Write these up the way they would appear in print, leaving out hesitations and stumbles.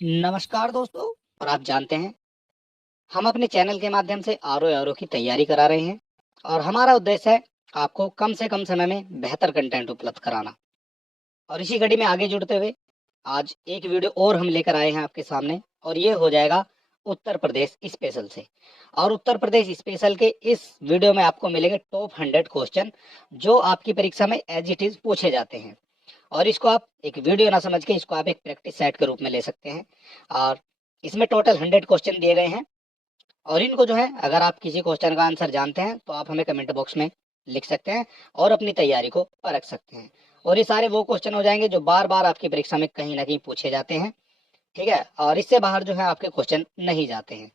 नमस्कार दोस्तों। और आप जानते हैं, हम अपने चैनल के माध्यम से आरओ की तैयारी करा रहे हैं और हमारा उद्देश्य है आपको कम से कम समय में बेहतर कंटेंट उपलब्ध कराना। और इसी कड़ी में आगे जुड़ते हुए आज एक वीडियो और हम लेकर आए हैं आपके सामने, और ये हो जाएगा उत्तर प्रदेश स्पेशल से। और उत्तर प्रदेश स्पेशल के इस वीडियो में आपको मिलेंगे टॉप 100 क्वेश्चन जो आपकी परीक्षा में एज इट इज पूछे जाते हैं। और इसको आप एक वीडियो ना समझ के इसको आप एक प्रैक्टिस सेट के रूप में ले सकते हैं। और इसमें टोटल 100 क्वेश्चन दिए गए हैं, और इनको जो है अगर आप किसी क्वेश्चन का आंसर जानते हैं तो आप हमें कमेंट बॉक्स में लिख सकते हैं और अपनी तैयारी को परख सकते हैं। और ये सारे वो क्वेश्चन हो जाएंगे जो बार बार आपकी परीक्षा में कहीं ना कहीं पूछे जाते हैं। ठीक है, और इससे बाहर जो है आपके क्वेश्चन नहीं जाते हैं।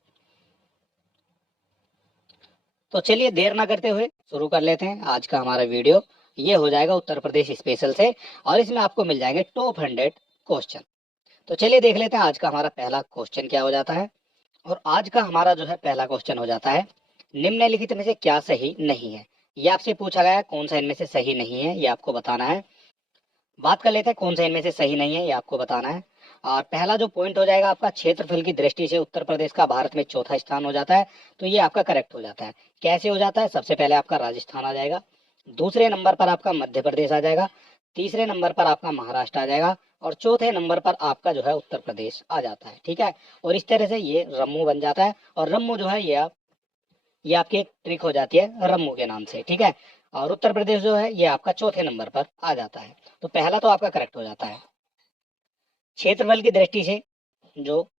तो चलिए देर ना करते हुए शुरू कर लेते हैं आज का हमारा वीडियो। ये हो जाएगा उत्तर प्रदेश स्पेशल से, और इसमें आपको मिल जाएंगे टॉप 100 क्वेश्चन। तो चलिए देख लेते हैं आज का हमारा पहला क्वेश्चन क्या हो जाता है। और आज का हमारा जो है पहला क्वेश्चन हो जाता है, निम्नलिखित में से क्या सही नहीं है। ये आपसे पूछा गया है कौन सा इनमें से सही नहीं है, ये आपको बताना है। बात कर लेते हैं कौन सा इनमें से सही नहीं है, ये आपको बताना है। और पहला जो पॉइंट हो जाएगा आपका, क्षेत्रफल की दृष्टि से उत्तर प्रदेश का भारत में चौथा स्थान हो जाता है। तो ये आपका करेक्ट हो जाता है। कैसे हो जाता है? सबसे पहले आपका राजस्थान आ जाएगा, दूसरे नंबर पर आपका मध्य प्रदेश आ जाएगा, तीसरे नंबर पर आपका महाराष्ट्र आ जाएगा, और चौथे नंबर पर आपका जो है उत्तर प्रदेश आ जाता है। ठीक है, और इस तरह से ये रम्मू बन जाता है। और रम्मू जो है ये आपकी एक ट्रिक हो जाती है रम्मू के नाम से। ठीक है, और उत्तर प्रदेश जो है ये आपका चौथे नंबर पर आ जाता है। तो पहला तो आपका करेक्ट हो जाता है। क्षेत्रफल की दृष्टि से जो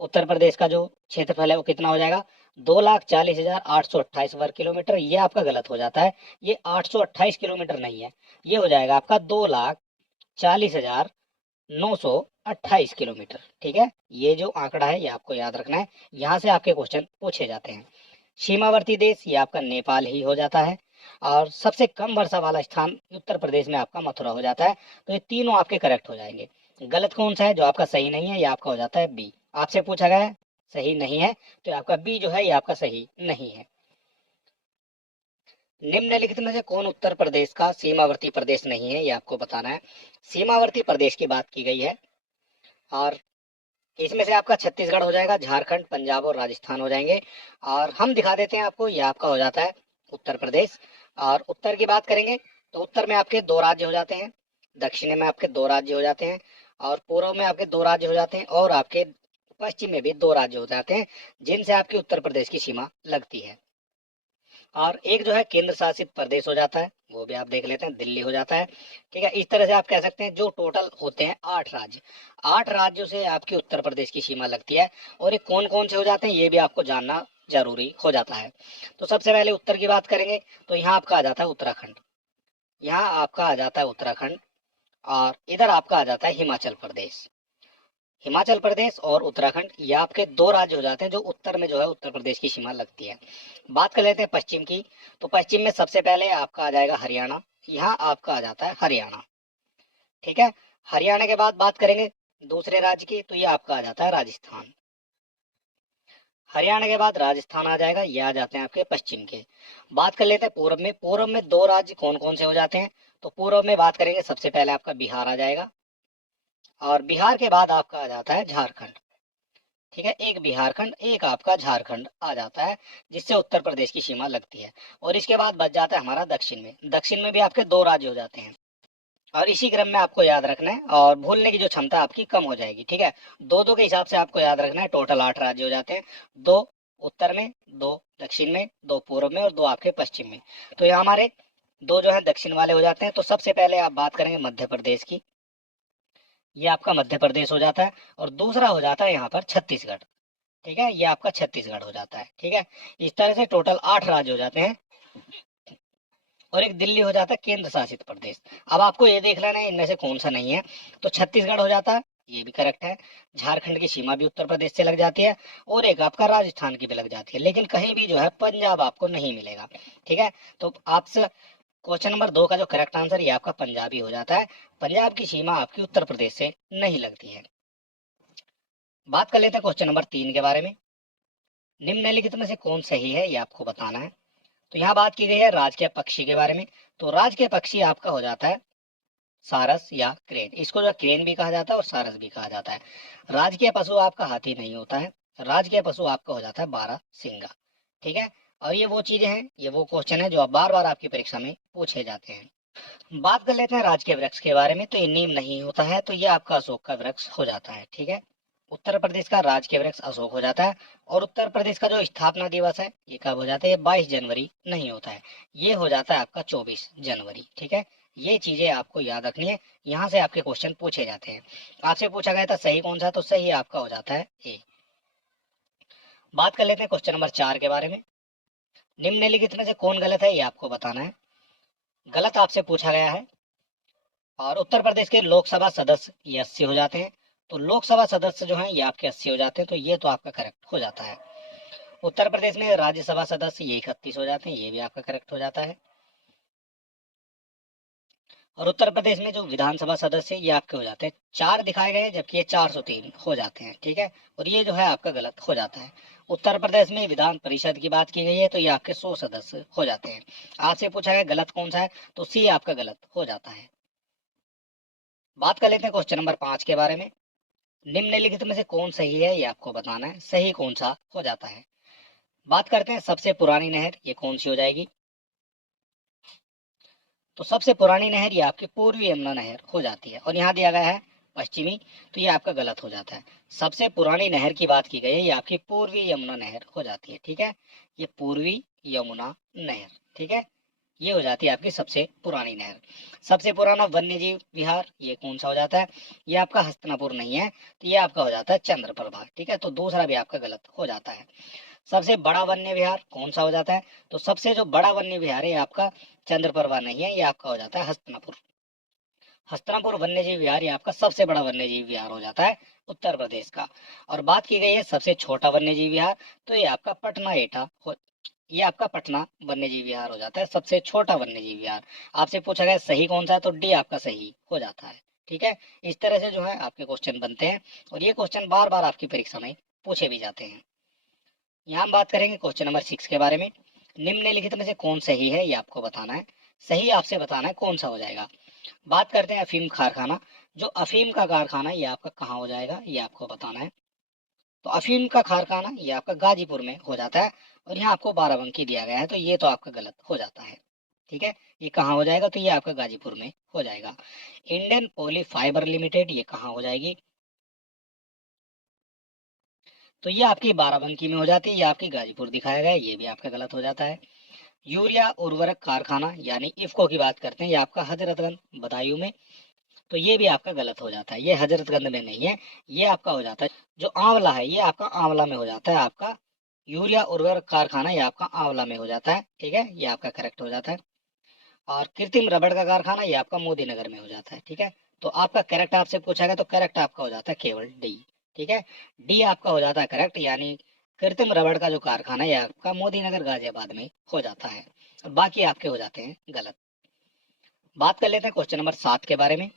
उत्तर प्रदेश का जो क्षेत्रफल है वो कितना हो जाएगा? 2,40,828 वर्ग किलोमीटर। ये आपका गलत हो जाता है। ये 828 किलोमीटर नहीं है, ये हो जाएगा आपका 2,40,928 किलोमीटर। ठीक है, ये जो आंकड़ा है ये आपको याद रखना है, यहाँ से आपके क्वेश्चन पूछे जाते हैं। सीमावर्ती देश ये आपका नेपाल ही हो जाता है। और सबसे कम वर्षा वाला स्थान उत्तर प्रदेश में आपका मथुरा हो जाता है। तो ये तीनों आपके करेक्ट हो जाएंगे। गलत कौन सा है जो आपका सही नहीं है? ये आपका हो जाता है बी। आपसे पूछा गया है सही नहीं है, तो आपका बी जो है ये आपका सही नहीं है। निम्नलिखित में से कौन उत्तर प्रदेश का सीमावर्ती प्रदेश नहीं है, ये आपको बताना है। सीमावर्ती प्रदेश की बात की गई है, और इसमें से आपका छत्तीसगढ़ हो जाएगा, झारखंड, पंजाब और राजस्थान हो जाएंगे। और हम दिखा देते हैं आपको, ये आपका हो जाता है उत्तर प्रदेश। और उत्तर की बात करेंगे तो उत्तर में आपके दो राज्य हो जाते हैं, दक्षिण में आपके दो राज्य हो जाते हैं, और पूर्व में आपके दो राज्य हो जाते हैं, और आपके पश्चिम में भी दो राज्य हो जाते हैं जिनसे आपकी उत्तर प्रदेश की सीमा लगती है। और एक जो है केंद्र शासित प्रदेश हो जाता है, वो भी आप देख लेते हैं, दिल्ली हो जाता है। ठीक है, इस तरह से आप कह सकते हैं जो टोटल होते हैं 8 राज्य। 8 राज्यों से आपकी उत्तर प्रदेश की सीमा लगती है। और ये कौन कौन से हो जाते हैं ये भी आपको जानना जरूरी हो जाता है। तो सबसे पहले उत्तर की बात करेंगे तो यहाँ आपका आ जाता है उत्तराखंड, यहाँ आपका आ जाता है उत्तराखंड। और इधर आपका आ जाता है हिमाचल प्रदेश। हिमाचल प्रदेश और उत्तराखंड ये आपके दो राज्य हो जाते हैं जो उत्तर में जो है उत्तर प्रदेश की सीमा लगती है। बात कर लेते हैं पश्चिम की, तो पश्चिम में सबसे पहले आपका आ जाएगा हरियाणा, यहाँ आपका आ जाता है हरियाणा। ठीक है, हरियाणा के बाद बात करेंगे दूसरे राज्य की, तो ये आपका आ जाता है राजस्थान। हरियाणा के बाद राजस्थान आ जाएगा, ये आ जाते हैं आपके पश्चिम के। बात कर लेते हैं पूर्व में। पूर्व में दो राज्य कौन कौन से हो जाते हैं? तो पूर्व में बात करेंगे सबसे पहले आपका बिहार आ जाएगा, और बिहार के बाद आपका आ जाता है झारखंड। ठीक है, एक बिहार खंड एक आपका झारखंड आ जाता है जिससे उत्तर प्रदेश की सीमा लगती है। और इसके बाद बच जाता है हमारा दक्षिण में। दक्षिण में भी आपके दो राज्य हो जाते हैं, और इसी क्रम में आपको याद रखना है, और भूलने की जो क्षमता आपकी कम हो जाएगी। ठीक है, दो दो के हिसाब से आपको याद रखना है। टोटल 8 राज्य हो जाते हैं, दो उत्तर में, दो दक्षिण में, दो पूर्व में, और दो आपके पश्चिम में। तो ये हमारे दो जो है दक्षिण वाले हो जाते हैं। तो सबसे पहले आप बात करेंगे मध्य प्रदेश की, ये आपका मध्य प्रदेश हो जाता है। और दूसरा हो जाता है यहाँ पर छत्तीसगढ़। ठीक है, ये आपका छत्तीसगढ़ हो जाता है। ठीक है, इस तरह से टोटल 8 राज्य हो जाते हैं, और एक दिल्ली हो जाता है केंद्र शासित प्रदेश। अब आपको ये देख लेना है इनमें से कौन सा नहीं है। तो छत्तीसगढ़ हो जाता है, ये भी करेक्ट है। झारखंड की सीमा भी उत्तर प्रदेश से लग जाती है, और एक आपका राजस्थान की भी लग जाती है, लेकिन कहीं भी जो है पंजाब आपको नहीं मिलेगा। ठीक है, तो आपसे क्वेश्चन नंबर 2 का जो करेक्ट आंसर ये आपका पंजाबी हो जाता है। पंजाब की सीमा आपकी उत्तर प्रदेश से नहीं लगती है। बात कर लेते हैं क्वेश्चन नंबर 3 के बारे में। निम्नलिखित में से कौन सही है ये आपको बताना है। तो यहाँ बात की गई है राजकीय पक्षी के बारे में। तो राजकीय पक्षी आपका हो जाता है सारस या क्रेन। इसको जो क्रेन भी कहा जाता है और सारस भी कहा जाता है। राजकीय पशु आपका हाथी नहीं होता है, राजकीय पशु आपका हो जाता है बारहसिंगा। ठीक है, और ये वो चीजें हैं, ये वो क्वेश्चन है जो बार बार आपकी परीक्षा में पूछे जाते हैं। बात कर लेते हैं राजकीय वृक्ष के बारे में। तो ये नीम नहीं होता है, तो ये आपका अशोक का वृक्ष हो जाता है। ठीक है, उत्तर प्रदेश का राजकीय वृक्ष अशोक हो जाता है। और उत्तर प्रदेश का जो स्थापना दिवस है ये कब हो जाता है? ये 22 जनवरी नहीं होता है, ये हो जाता है आपका 24 जनवरी। ठीक है, ये चीजें आपको याद रखनी है, यहाँ से आपके क्वेश्चन पूछे जाते हैं। आपसे पूछा गया था सही कौन सा, तो सही आपका हो जाता है ए। बात कर लेते हैं क्वेश्चन नंबर 4 के बारे में। निम्नलिखित में से कौन गलत है, ये आपको बताना है। गलत आपसे पूछा गया है। और उत्तर प्रदेश के लोकसभा सदस्य ये 80 हो जाते हैं, तो लोकसभा सदस्य जो हैं ये आपके 80 हो जाते हैं, तो ये तो आपका करेक्ट हो जाता है। उत्तर प्रदेश में राज्यसभा सदस्य ये 31 हो जाते हैं, ये भी आपका करेक्ट हो जाता है। और उत्तर प्रदेश में जो विधानसभा सदस्य ये आपके हो जाते हैं 4 दिखाए गए हैं, जबकि ये 403 हो जाते हैं। ठीक है, और ये जो है आपका गलत हो जाता है। उत्तर प्रदेश में विधान परिषद की बात की गई है, तो ये आपके 100 सदस्य हो जाते हैं। आपसे पूछा गया गलत कौन सा है, तो सी आपका गलत हो जाता है। बात कर लेते हैं क्वेश्चन नंबर 5 के बारे में। निम्नलिखित में से कौन सही है, ये आपको बताना है, सही कौन सा हो जाता है। बात करते हैं सबसे पुरानी नहर, ये कौन सी हो जाएगी? तो सबसे पुरानी नहर ये आपकी पूर्वी यमुना नहर हो जाती है, और यहाँ दिया गया है पश्चिमी, तो ये आपका गलत हो जाता है। सबसे पुरानी नहर की बात की गई है, ये आपकी पूर्वी यमुना नहर हो जाती है। ठीक है, ये पूर्वी यमुना नहर। ठीक है, ये हो जाती है आपकी सबसे पुरानी नहर। सबसे पुराना वन्य जीव विहार ये कौन सा हो जाता है? ये आपका हस्तिनापुर नहीं है, तो ये आपका हो जाता है चंद्रप्रभा। ठीक है, तो दूसरा भी आपका गलत हो जाता है। सबसे बड़ा वन्य विहार कौन सा हो जाता है? तो सबसे जो बड़ा वन्य विहार है ये आपका चंद्रप्रभा नहीं है, ये आपका हो जाता है हस्तिनापुर। हस्तिनापुर वन्य जीव विहार ये आपका सबसे बड़ा वन्य जीव विहार हो जाता है उत्तर प्रदेश का। और बात की गई है सबसे छोटा वन्य जीव विहार, तो ये आपका पटना एटा हो, ये आपका पटना वन्य जीव विहार हो जाता है सबसे छोटा वन्य जीव विहार। आपसे पूछा गया सही कौन सा है, तो डी आपका सही हो जाता है। ठीक है, इस तरह से जो है आपके क्वेश्चन बनते हैं, और ये क्वेश्चन बार बार आपकी परीक्षा में पूछे भी जाते हैं। यहाँ हम बात करेंगे क्वेश्चन नंबर 6 के बारे में। निम्नलिखित में से कौन सही है, ये आपको बताना है। सही आपसे बताना है कौन सा हो जाएगा। बात करते हैं अफीम कारखाना। जो अफीम का कारखाना है ये आपका कहाँ हो जाएगा, ये आपको बताना है। तो अफीम का कारखाना ये आपका गाजीपुर में हो जाता है, और यहाँ आपको बाराबंकी दिया गया है, तो ये तो आपका गलत हो जाता है। ठीक है, ये कहाँ हो जाएगा, तो ये आपका गाजीपुर में हो जाएगा। इंडियन पॉली फाइबर लिमिटेड ये कहाँ हो जाएगी, तो ये आपकी बाराबंकी में हो जाती है, ये आपकी गाजीपुर दिखाया गया है, ये भी आपका गलत हो जाता है। यूरिया उर्वरक कारखाना यानी इफ्को की बात करते हैं, ये आपका हजरतगंज बदायूं में, तो ये भी आपका गलत हो जाता है। ये हजरतगंज में नहीं है, ये आपका हो जाता है जो आंवला है, ये आपका आंवला में हो जाता है। आपका यूरिया उर्वरक कारखाना ये आपका आंवला में हो जाता है। ठीक है, ये आपका करेक्ट हो जाता है। और कृत्रिम रबड़ का कारखाना ये आपका मोदी नगर में हो जाता है। ठीक है, तो आपका करेक्ट आपसे पूछा गया, तो करेक्ट आपका हो जाता है केवल डी। ठीक है, डी आपका हो जाता है करेक्ट, यानी कृत्रिम रबड़ का जो कारखाना है ये आपका मोदी नगर गाजियाबाद में हो जाता है, और बाकी आपके हो जाते हैं गलत। बात कर लेते हैं क्वेश्चन नंबर 7 के बारे में।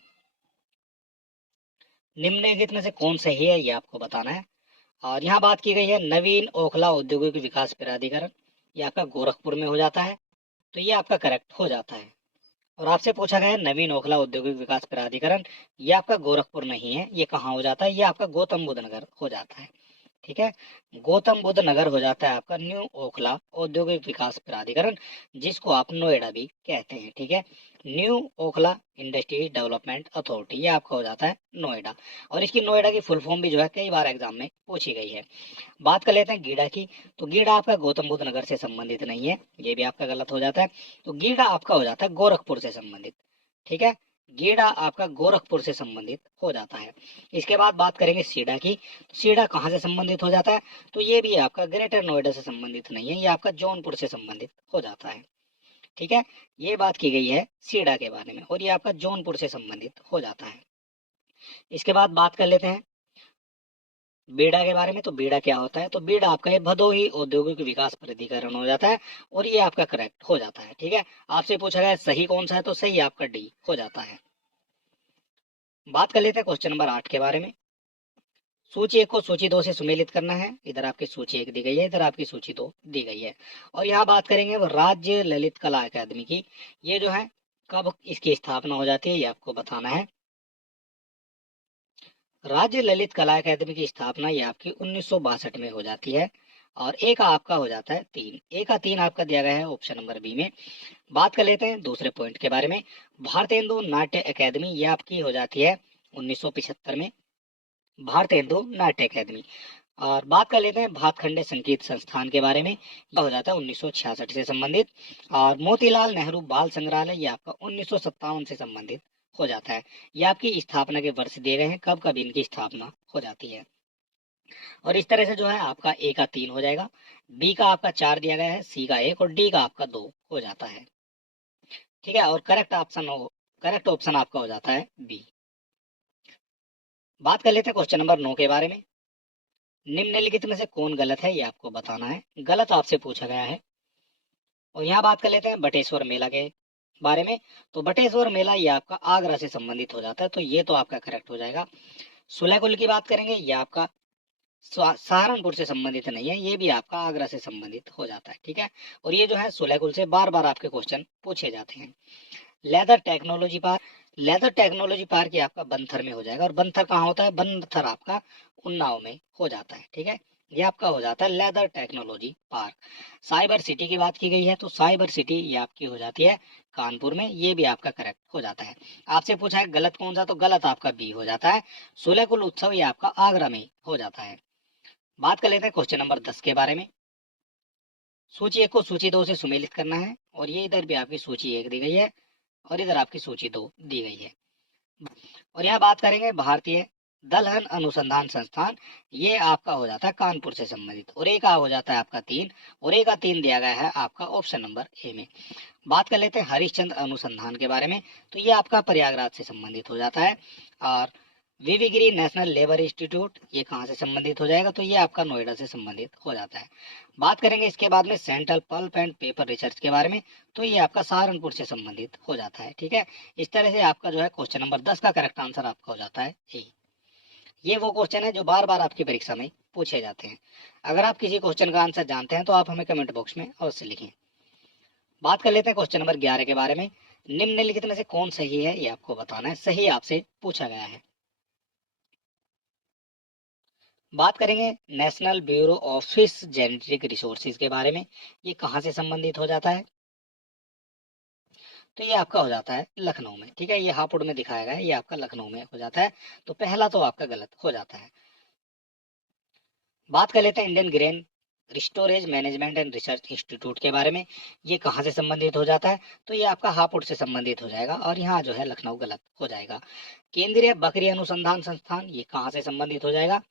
निम्नलिखित में से कौन सही है, ये आपको बताना है। और यहाँ बात की गई है नवीन ओखला औद्योगिक विकास प्राधिकरण, ये आपका गोरखपुर में हो जाता है, तो ये आपका करेक्ट हो जाता है। और आपसे पूछा गया है नवीन ओखला औद्योगिक विकास प्राधिकरण, ये आपका गोरखपुर नहीं है, ये कहाँ हो जाता है, ये आपका गौतम बुद्ध नगर हो जाता है। ठीक है, गौतम बुद्ध नगर हो जाता है आपका न्यू ओखला औद्योगिक विकास प्राधिकरण, जिसको आप नोएडा भी कहते हैं। ठीक है, new Okhla industry development authority ये आपका हो जाता है नोएडा। और इसकी नोएडा की फुल फॉर्म भी जो है कई बार एग्जाम में पूछी गई है। बात कर लेते हैं गीडा की। तो गीडा आपका गौतम बुद्ध नगर से संबंधित नहीं है, ये भी आपका गलत हो जाता है। तो गीडा आपका हो जाता है गोरखपुर से संबंधित। ठीक है, गीडा आपका गोरखपुर से संबंधित हो जाता है। इसके बाद बात करेंगे सीडा की। तो सीडा कहाँ से संबंधित हो जाता है, तो ये भी आपका ग्रेटर नोएडा से संबंधित नहीं है, ये आपका जौनपुर से संबंधित हो जाता है। ठीक है, ये बात की गई है सीडा के बारे में, और ये आपका जौनपुर से संबंधित हो जाता है। इसके बाद बात कर लेते हैं बीडा के बारे में। तो बीडा क्या होता है, तो बीडा आपका ये भदोही औद्योगिक विकास प्राधिकरण हो जाता है, और ये आपका करेक्ट हो जाता है। ठीक है, आपसे पूछा गया सही कौन सा है, तो सही आपका डी हो जाता है। बात कर लेते हैं क्वेश्चन नंबर 8 के बारे में। सूची 1 को सूची 2 से सुमेलित करना है। इधर आपकी सूची 1 दी गई है, इधर आपकी सूची 2 दी गई है। और यहाँ बात करेंगे वो राज्य ललित कला अकादमी की। ये जो है कब इसकी स्थापना हो जाती है ये आपको बताना है। राज्य ललित कला अकादमी की स्थापना ये आपकी 1962 में हो जाती है। और ए का आपका हो जाता है 3, ए का 3 आपका दिया गया है ऑप्शन नंबर बी में। बात कर लेते हैं दूसरे पॉइंट के बारे में। भारतेंदु नाट्य अकादमी ये आपकी हो जाती है 1975 में, भारतेंदु नाट्य अकादमी। और बात कर लेते हैं भातखंडे संगीत संस्थान के बारे में, यह हो जाता है 1966 से संबंधित। और मोतीलाल नेहरू बाल संग्रहालय ये आपका 1957 से संबंधित हो जाता है। ये आपकी स्थापना के वर्ष दिए गए हैं, कब कब इनकी स्थापना हो जाती है। और इस तरह से जो है आपका ए का 3 हो जाएगा, बी का आपका 4 दिया गया है, सी का 1 और डी का आपका 2 हो जाता है। ठीक है, और करेक्ट ऑप्शन आपका हो जाता है बी। बात कर लेते हैं क्वेश्चन नंबर 9 के बारे में। निम्नलिखित में से कौन गलत है ये आपको बताना है, गलत आपसे पूछा गया है। और यहाँ बात कर लेते हैं बटेश्वर मेला के बारे में। तो बटेश्वर मेला ये आपका आगरा से संबंधित हो जाता है, तो ये तो आपका करेक्ट हो जाएगा। सुलेकुल की बात करेंगे, ये आपका सहारनपुर से संबंधित नहीं है, ये भी आपका आगरा से संबंधित हो जाता है। ठीक है, और ये जो है सुलेकुल से बार बार आपके क्वेश्चन पूछे जाते हैं। लेदर टेक्नोलॉजी पार्क ये आपका बंथर में हो जाएगा। और बंथर कहाँ होता है, बंथर आपका उन्नाव में हो जाता है। ठीक है, ये आपका हो जाता है leather technology park. Cyber city की बात की गई है, तो साइबर सिटी ये आपकी हो जाती है कानपुर में, ये भी आपका करेक्ट हो जाता है। आपसे पूछा है गलत कौन सा, तो गलत आपका बी हो जाता है, सुलेकुल उत्सव ये आपका आगरा में हो जाता है। बात कर लेते हैं क्वेश्चन नंबर 10 के बारे में। सूची 1 को सूची 2 से सुमेलित करना है, और ये इधर भी आपकी सूची 1 दी गई है और इधर आपकी सूची 2 दी गई है। और यहाँ बात करेंगे भारतीय दलहन अनुसंधान संस्थान, ये आपका हो जाता है कानपुर से संबंधित, और ए का हो जाता है आपका 3, और ए का 3 दिया गया है आपका ऑप्शन नंबर ए में। बात कर लेते हैं हरिश्चंद्र अनुसंधान के बारे में, तो ये आपका प्रयागराज से संबंधित हो जाता है। और वीवी गिरी नेशनल लेबर इंस्टीट्यूट ये कहाँ से संबंधित हो जाएगा, तो ये आपका नोएडा से संबंधित हो जाता है। बात करेंगे इसके बाद में central pulp and paper research के बारे में, तो ये आपका सहारनपुर से संबंधित हो जाता है। ठीक है, इस तरह से आपका जो है क्वेश्चन नंबर 10 का करेक्ट आंसर आपका हो जाता है ए। ये वो क्वेश्चन है जो बार बार आपकी परीक्षा में पूछे जाते हैं। अगर आप किसी क्वेश्चन का आंसर जानते हैं तो आप हमें कमेंट बॉक्स में अवश्य लिखें। बात कर लेते हैं क्वेश्चन नंबर 11 के बारे में। निम्नलिखित में से कौन सही है ये आपको बताना है, सही आपसे पूछा गया है। बात करेंगे national bureau of fish genetic resources के बारे में, ये कहाँ से संबंधित हो जाता है, तो ये आपका हो जाता है लखनऊ में। ठीक है, ये हापुड़ में दिखाया गया है, ये आपका लखनऊ में हो जाता है, तो पहला तो आपका गलत हो जाता है। बात कर लेते हैं Indian grain storage management and research institute के बारे में, ये कहाँ से संबंधित हो जाता है, तो ये आपका हापुड़ से संबंधित हो जाएगा, और यहाँ जो है लखनऊ गलत हो जाएगा। केंद्रीय बकरी अनुसंधान संस्थान ये कहाँ से संबंधित हो जाएगा,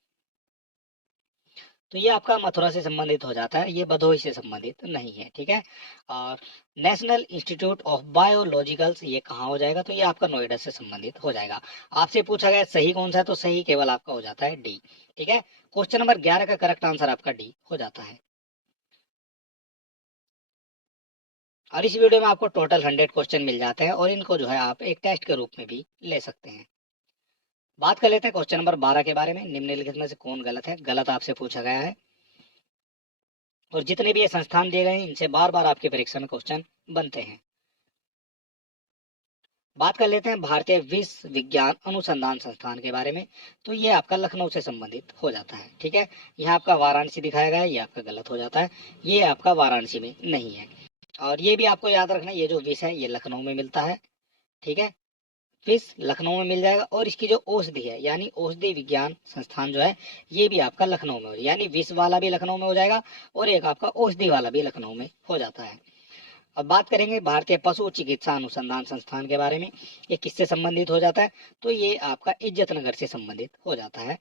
तो ये आपका मथुरा से संबंधित हो जाता है, ये भदोही से संबंधित नहीं है। ठीक है, और नेशनल इंस्टीट्यूट ऑफ बायोलॉजिकल्स ये कहाँ हो जाएगा, तो ये आपका नोएडा से संबंधित हो जाएगा। आपसे पूछा गया सही कौन सा है, तो सही केवल आपका हो जाता है डी। ठीक है, क्वेश्चन नंबर 11 का करेक्ट आंसर आपका डी हो जाता है। और इस वीडियो में आपको टोटल 100 क्वेश्चन मिल जाते हैं, और इनको जो है आप एक टेस्ट के रूप में भी ले सकते हैं। बात कर लेते हैं क्वेश्चन नंबर 12 के बारे में। निम्नलिखित में से कौन गलत है, गलत आपसे पूछा गया है, और जितने भी ये संस्थान दिए गए हैं इनसे बार बार आपकी परीक्षा में क्वेश्चन बनते हैं। बात कर लेते हैं भारतीय विश्व विज्ञान अनुसंधान संस्थान के बारे में, तो ये आपका लखनऊ से संबंधित हो जाता है। ठीक है, यहाँ आपका वाराणसी दिखाया गया है, ये आपका गलत हो जाता है, ये आपका वाराणसी में नहीं है। और ये भी आपको याद रखना, ये जो विष है ये लखनऊ में मिलता है। ठीक है, फिश लखनऊ में मिल जाएगा, और इसकी जो औषधि है यानी औषधि विज्ञान संस्थान जो है ये भी आपका लखनऊ में हो जाएगा, यानी विष वाला भी लखनऊ में हो जाएगा, और एक आपका औषधि वाला भी लखनऊ में हो जाता है। अब बात करेंगे भारतीय पशु चिकित्सा अनुसंधान संस्थान के बारे में, ये किससे संबंधित हो जाता है, तो ये आपका इज्जत नगर से संबंधित हो जाता है,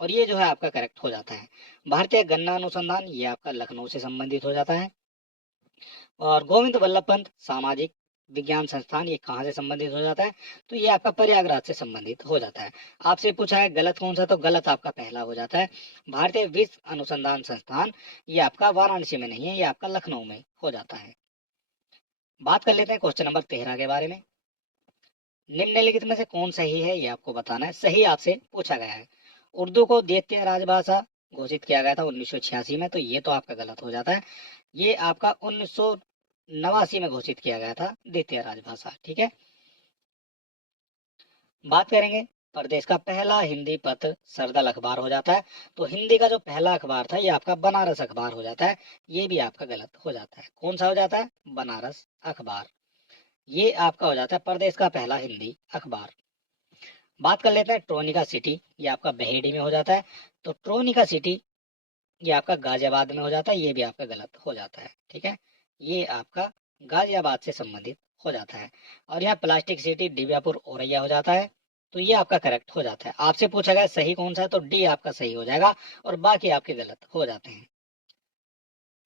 और ये जो है आपका करेक्ट हो जाता है। भारतीय गन्ना अनुसंधान ये आपका लखनऊ से संबंधित हो जाता है। और गोविंद वल्लभ पंत सामाजिक विज्ञान संस्थान ये कहाँ से संबंधित हो जाता है, तो ये आपका प्रयागराज से संबंधित हो जाता है। आपसे पूछा है गलत कौन सा, तो गलत आपका पहला हो जाता है, भारतीय विश्व अनुसंधान संस्थान ये आपका वाराणसी में नहीं है, ये आपका लखनऊ में हो जाता है। बात कर लेते हैं क्वेश्चन नंबर 13 के बारे में। निम्नलिखित में से कौन सही है ये आपको बताना है, सही आपसे पूछा गया है। उर्दू को द्वितीय राजभाषा घोषित किया गया था 1986 में, तो ये तो आपका गलत हो जाता है, ये आपका 19 1989 में घोषित किया गया था द्वितीय राजभाषा। ठीक है, बात करेंगे प्रदेश का पहला हिंदी पत्र सरदल अखबार हो जाता है। तो हिंदी का जो पहला अखबार था ये आपका बनारस अखबार हो जाता है। ये भी आपका गलत हो जाता है। कौन सा हो जाता है? बनारस अखबार। ये आपका हो जाता है प्रदेश का पहला हिंदी अखबार। बात कर लेते हैं ट्रोनिका सिटी, ये आपका बहेड़ी में हो जाता है। तो ट्रोनिका सिटी ये आपका गाजियाबाद में हो जाता है। ये भी आपका गलत हो जाता है। ठीक है, ये आपका गाजियाबाद से संबंधित हो जाता है। और यहाँ प्लास्टिक सिटी दिव्यापुर औरैया हो जाता है। तो ये आपका करेक्ट हो जाता है। आपसे पूछा गया सही कौन सा है, तो डी आपका सही हो जाएगा और बाकी आपके गलत हो जाते हैं।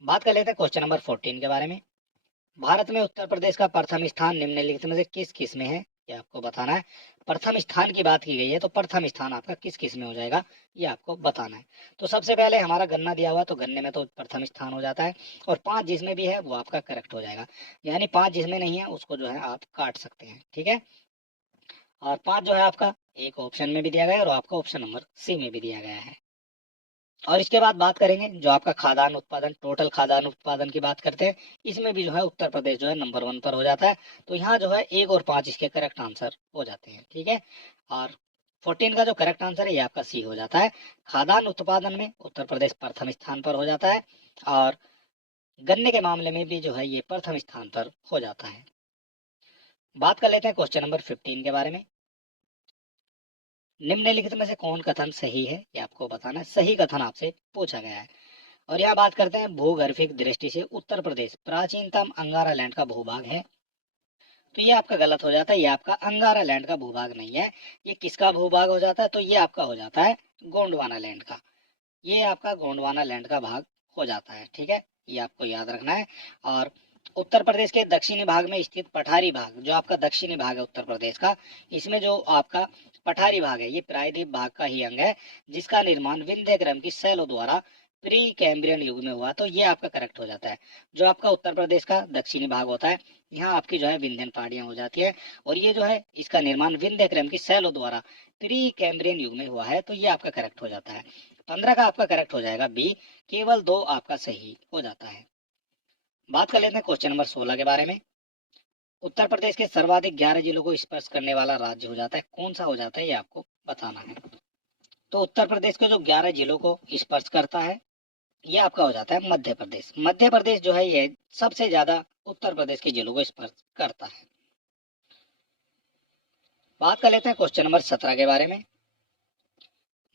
बात कर लेते हैं क्वेश्चन नंबर 14 के बारे में। भारत में उत्तर प्रदेश का प्रथम स्थान निम्नलिखित में से किस किस में है, ये आपको बताना है। प्रथम स्थान की बात की गई है तो प्रथम स्थान आपका किस किस में हो जाएगा, ये आपको बताना है। तो सबसे पहले हमारा गन्ना दिया हुआ है, तो गन्ने में तो प्रथम स्थान हो जाता है। और 5 जिसमें भी है वो आपका करेक्ट हो जाएगा। यानी 5 जिसमें नहीं है उसको जो है आप काट सकते हैं। ठीक है, और 5 जो है आपका एक ऑप्शन में भी दिया गया है और आपका ऑप्शन नंबर सी में भी दिया गया है। और इसके बाद बात करेंगे जो आपका खाद्यान्न उत्पादन, टोटल खाद्यान्न उत्पादन की बात करते हैं। इसमें भी जो है उत्तर प्रदेश जो है नंबर 1 पर हो जाता है। तो यहाँ जो है 1 और 5 इसके करेक्ट आंसर हो जाते हैं। ठीक है, और 14 का जो करेक्ट आंसर है ये आपका सी हो जाता है। खाद्यान्न उत्पादन में उत्तर प्रदेश प्रथम स्थान पर हो जाता है और गन्ने के मामले में भी जो है ये प्रथम स्थान पर हो जाता है। बात कर लेते हैं क्वेश्चन नंबर 15 के बारे में। निम्नलिखित में से कौन कथन सही है, ये आपको बताना है। सही कथन आपसे पूछा गया है। और यह बात करते हैं भूगर्भिक दृष्टि से उत्तर प्रदेश प्राचीनतम अंगारा लैंड का भूभाग है। तो ये आपका गलत हो जाता है। ये आपका अंगारा लैंड का भूभाग नहीं है। ये किसका भूभाग हो जाता है, तो ये आपका हो जाता है गोंडवाना लैंड का। ये आपका गोंडवाना लैंड का भाग हो जाता है। ठीक है, ये आपको याद रखना है। और उत्तर प्रदेश के दक्षिणी भाग में स्थित पठारी भाग, जो आपका दक्षिणी भाग है उत्तर प्रदेश का, इसमें जो आपका पठारी भाग है ये प्रायद्वीप भाग का ही अंग है, जिसका निर्माण विंध्य क्रम की शैलों द्वारा प्री कैम्ब्रियन युग में हुआ। तो ये आपका करेक्ट हो जाता है। जो आपका उत्तर प्रदेश का दक्षिणी भाग होता है, यहाँ आपकी जो है विंध्यन पहाड़ियां हो जाती है और ये जो है इसका निर्माण विंध्य क्रम की शैलों द्वारा प्री कैम्ब्रियन युग में हुआ है। तो ये आपका करेक्ट हो जाता है। 15 का आपका करेक्ट हो जाएगा बी, केवल 2 आपका सही हो जाता है। बात कर लेते हैं क्वेश्चन नंबर 16 के बारे में। उत्तर प्रदेश के सर्वाधिक 11 जिलों को स्पर्श करने वाला राज्य हो जाता है। कौन सा हो जाता है ये आपको बताना है। तो उत्तर प्रदेश के जो 11 जिलों को स्पर्श करता है ये आपका हो जाता है मध्य प्रदेश। मध्य प्रदेश जो है ये सबसे ज्यादा उत्तर प्रदेश के जिलों को स्पर्श करता है। बात कर लेते हैं क्वेश्चन नंबर 17 के बारे में।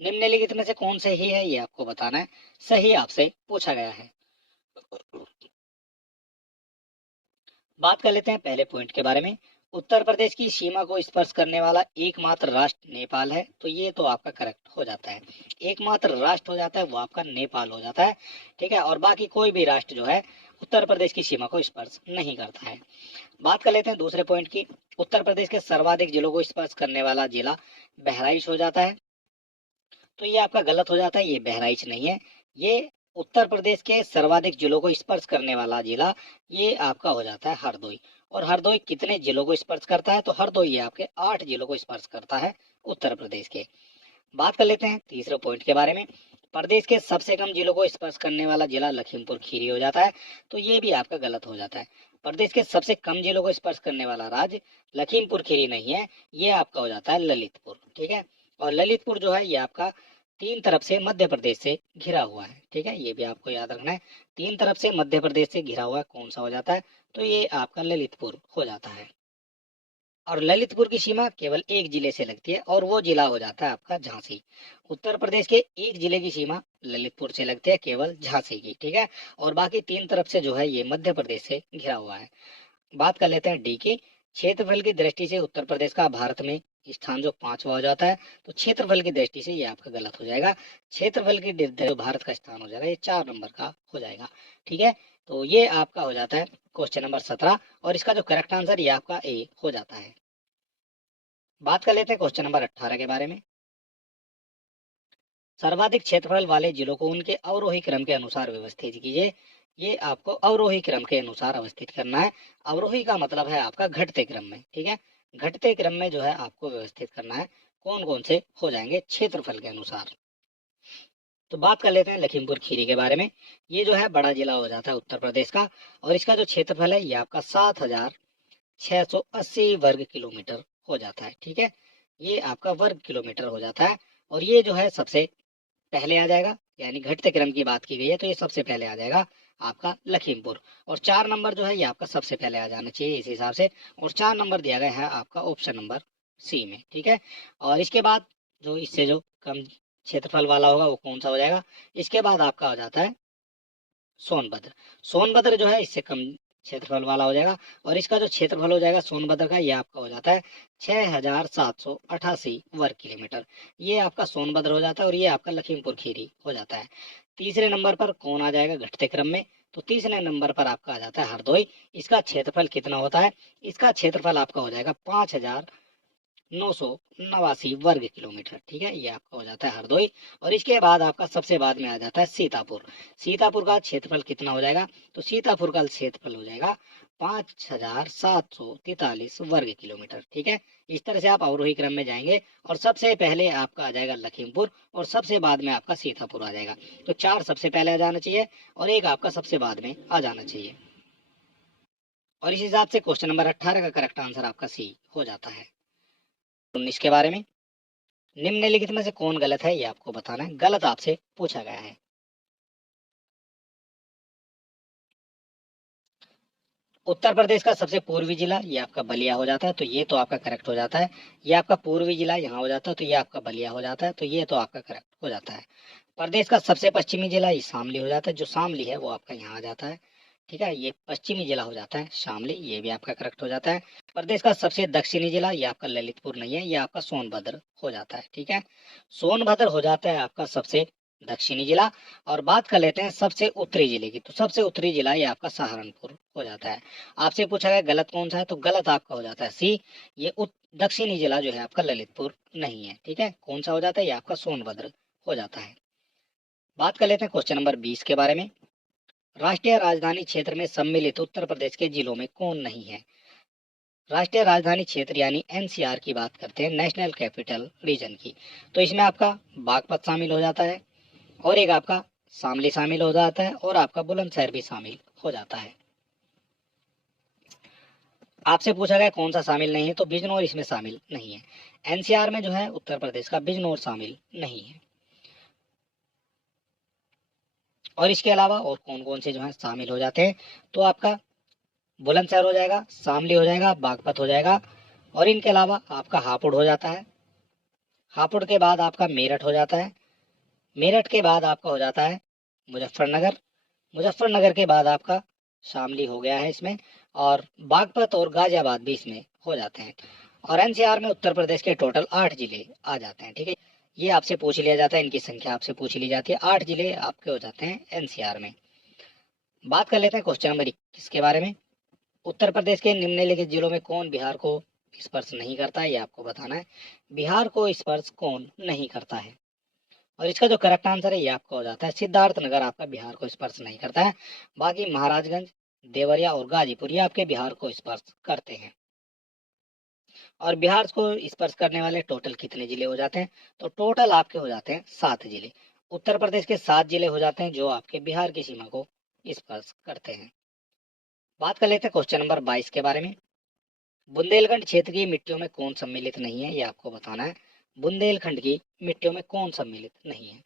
निम्नलिखित में से कौन सही है ये आपको बताना है। सही आपसे पूछा गया है। बात कर लेते हैं पहले पॉइंट के बारे में। उत्तर प्रदेश की सीमा को स्पर्श करने वाला एकमात्र राष्ट्र नेपाल है। तो ये तो आपका करेक्ट हो जाता है। एकमात्र राष्ट्र हो जाता है वो आपका नेपाल हो जाता है। ठीक है, और बाकी कोई भी राष्ट्र जो है उत्तर प्रदेश की सीमा को स्पर्श नहीं करता है। बात कर लेते हैं दूसरे पॉइंट की। उत्तर प्रदेश के सर्वाधिक जिलों को स्पर्श करने वाला जिला बहराइच हो जाता है। तो ये आपका गलत हो जाता है। ये बहराइच नहीं है। ये उत्तर प्रदेश के सर्वाधिक जिलों को स्पर्श करने वाला जिला ये आपका हो जाता है हरदोई। और हरदोई कितने जिलों को स्पर्श करता है, तो हरदोई ये आपके 8 जिलों को स्पर्श करता है उत्तर प्रदेश के। बात कर लेते हैं तीसरे पॉइंट के बारे में। प्रदेश के सबसे कम जिलों को स्पर्श करने वाला जिला लखीमपुर खीरी हो जाता है। तो ये भी आपका गलत हो जाता है। प्रदेश के सबसे कम जिलों को स्पर्श करने वाला राज्य लखीमपुर खीरी नहीं है, ये आपका हो जाता है ललितपुर। ठीक है, और ललितपुर जो है ये आपका 3 तरफ से मध्य प्रदेश से घिरा हुआ है। ठीक है, ये भी आपको याद रखना है। 3 तरफ से मध्य प्रदेश से घिरा हुआ कौन सा हो जाता है, तो ये आपका ललितपुर हो जाता है। और ललितपुर की सीमा केवल एक जिले से लगती है और वो जिला हो जाता है आपका झांसी। उत्तर प्रदेश के एक जिले की सीमा ललितपुर से लगती है, केवल झांसी की। ठीक है, और बाकी 3 तरफ से जो है ये मध्य प्रदेश से घिरा हुआ है। बात कर लेते हैं डी की। क्षेत्रफल की दृष्टि से उत्तर प्रदेश का भारत में स्थान जो 5वां हो जाता है। तो क्षेत्रफल की दृष्टि से ये आपका गलत हो जाएगा। क्षेत्रफल की जो भारत का स्थान हो जाएगा ये 4 नंबर का हो जाएगा। ठीक है, तो ये आपका हो जाता है क्वेश्चन नंबर 17 और इसका जो करेक्ट आंसर ये आपका ए हो जाता है। बात कर लेते हैं क्वेश्चन नंबर 18 के बारे में। सर्वाधिक क्षेत्रफल वाले जिलों को उनके अवरोही क्रम के अनुसार व्यवस्थित कीजिए। ये आपको अवरोही क्रम के अनुसार अवस्थित करना है। अवरोही का मतलब है आपका घटते क्रम में। ठीक है, घटते क्रम में जो है आपको व्यवस्थित करना है। कौन कौन से हो जाएंगे क्षेत्रफल के अनुसार। तो बात कर लेते हैं लखीमपुर खीरी के बारे में। ये जो है बड़ा जिला हो जाता है उत्तर प्रदेश का, और इसका जो क्षेत्रफल है ये आपका 7,680 वर्ग किलोमीटर हो जाता है। ठीक है, ये आपका वर्ग किलोमीटर हो जाता है। और ये जो है सबसे पहले आ जाएगा, यानी घटते क्रम की बात की गई है तो ये सबसे पहले आ जाएगा आपका लखीमपुर। और 4 नंबर जो है ये आपका सबसे पहले आ जाना चाहिए इस हिसाब से। और 4 नंबर दिया गया है आपका ऑप्शन नंबर सी में। ठीक है, और इसके बाद जो इससे जो कम क्षेत्रफल वाला होगा वो कौन सा हो जाएगा, इसके बाद आपका हो जाता है सोनभद्र। सोनभद्र जो है इससे कम क्षेत्रफल वाला हो जाएगा, और इसका जो क्षेत्रफल हो जाएगा सोनभद्र का ये आपका हो जाता है 6,788 वर्ग किलोमीटर। ये आपका सोनभद्र हो जाता है, और ये आपका लखीमपुर खीरी हो जाता है। तीसरे नंबर पर कौन आ जाएगा घटते क्रम में, तो तीसरे नंबर पर आपका आ जाता है हरदोई। इसका क्षेत्रफल कितना होता है, इसका क्षेत्रफल आपका हो जाएगा 5,989 वर्ग किलोमीटर। ठीक है, ये आपका हो जाता है हरदोई। और इसके बाद आपका सबसे बाद में आ जाता है सीतापुर। सीतापुर का क्षेत्रफल कितना हो जाएगा, तो सीतापुर का क्षेत्रफल हो जाएगा 5,743 वर्ग किलोमीटर। ठीक है, इस तरह से आप अवरोही क्रम में जाएंगे, और सबसे पहले आपका आ जाएगा लखीमपुर, और सबसे बाद में आपका सीतापुर आ जाएगा। तो 4 सबसे पहले आ जाना चाहिए, और एक आपका सबसे बाद में आ जाना चाहिए। और इस हिसाब से क्वेश्चन नंबर 18 का करेक्ट आंसर आपका सी हो जाता है। 19 के बारे में, निम्नलिखित में से कौन गलत है ये आपको बताना है। गलत आपसे पूछा गया है। उत्तर प्रदेश का सबसे पूर्वी जिला ये आपका बलिया हो जाता है, तो ये तो आपका करेक्ट हो जाता है। ये आपका पूर्वी जिला यहाँ हो जाता है, तो ये आपका बलिया हो जाता है, तो ये तो आपका करेक्ट हो जाता है। प्रदेश का सबसे पश्चिमी जिला ये शामली हो जाता है, जो शामली है वो आपका यहाँ आ जाता है। ठीक है, ये पश्चिमी जिला हो जाता है शामली, ये भी आपका करेक्ट हो जाता है। प्रदेश का सबसे दक्षिणी जिला ये आपका ललितपुर नहीं है, ये आपका सोनभद्र हो जाता है। ठीक है, सोनभद्र हो जाता है आपका सबसे दक्षिणी जिला। और बात कर लेते हैं सबसे उत्तरी जिले की, तो सबसे उत्तरी जिला ये आपका सहारनपुर हो जाता है। आपसे पूछा गया गलत कौन सा है, तो गलत आपका हो जाता है सी, ये दक्षिणी जिला जो है आपका ललितपुर नहीं है। ठीक है, कौन सा हो जाता है, ये आपका सोनभद्र हो जाता है। बात कर लेते हैं क्वेश्चन नंबर 20 के बारे में। राष्ट्रीय राजधानी क्षेत्र में सम्मिलित उत्तर प्रदेश के जिलों में कौन नहीं है। राष्ट्रीय राजधानी क्षेत्र यानी एनसीआर की बात करते हैं, नेशनल कैपिटल रीजन की, तो इसमें आपका बागपत शामिल हो जाता है, और एक आपका शामली शामिल हो जाता है, और आपका बुलंदशहर भी शामिल हो जाता है। आपसे पूछा गया कौन सा शामिल नहीं है, तो बिजनौर इसमें शामिल नहीं है। एनसीआर में जो है उत्तर प्रदेश का बिजनौर शामिल नहीं है। और इसके अलावा और कौन कौन से जो है शामिल हो जाते हैं, तो आपका बुलंदशहर हो जाएगा, शामली हो जाएगा, बागपत हो जाएगा, और इनके अलावा आपका हापुड़ हो जाता है। हापुड़ के बाद आपका मेरठ हो जाता है। मेरठ के बाद आपका हो जाता है मुजफ्फरनगर। मुजफ्फरनगर के बाद आपका शामली हो गया है इसमें, और बागपत और गाजियाबाद भी इसमें हो जाते हैं। और एनसीआर में उत्तर प्रदेश के टोटल 8 जिले आ जाते हैं। ठीक है, ये आपसे पूछ लिया जाता है, इनकी संख्या आपसे पूछ ली जाती है। 8 जिले आपके हो जाते हैं एनसीआर में। बात कर लेते हैं क्वेश्चन नंबर 21 के बारे में। उत्तर प्रदेश के निम्नलिखित जिलों में कौन बिहार को स्पर्श नहीं करता है, ये आपको बताना है। बिहार को स्पर्श कौन नहीं करता है, और इसका जो करेक्ट आंसर है ये आपका हो जाता है सिद्धार्थनगर, आपका बिहार को स्पर्श नहीं करता है। बाकी महाराजगंज, देवरिया और गाजीपुर ये आपके बिहार को स्पर्श करते हैं। और बिहार को स्पर्श करने वाले टोटल कितने जिले हो जाते हैं, तो टोटल आपके हो जाते हैं 7 जिले। उत्तर प्रदेश के 7 जिले हो जाते हैं जो आपके बिहार की सीमा को स्पर्श करते हैं। बात कर लेते हैं क्वेश्चन नंबर 22 के बारे में। बुंदेलखंड क्षेत्र की मिट्टियों में कौन सम्मिलित नहीं है, ये आपको बताना है। बुंदेलखंड की मिट्टियों में कौन सम्मिलित नहीं है।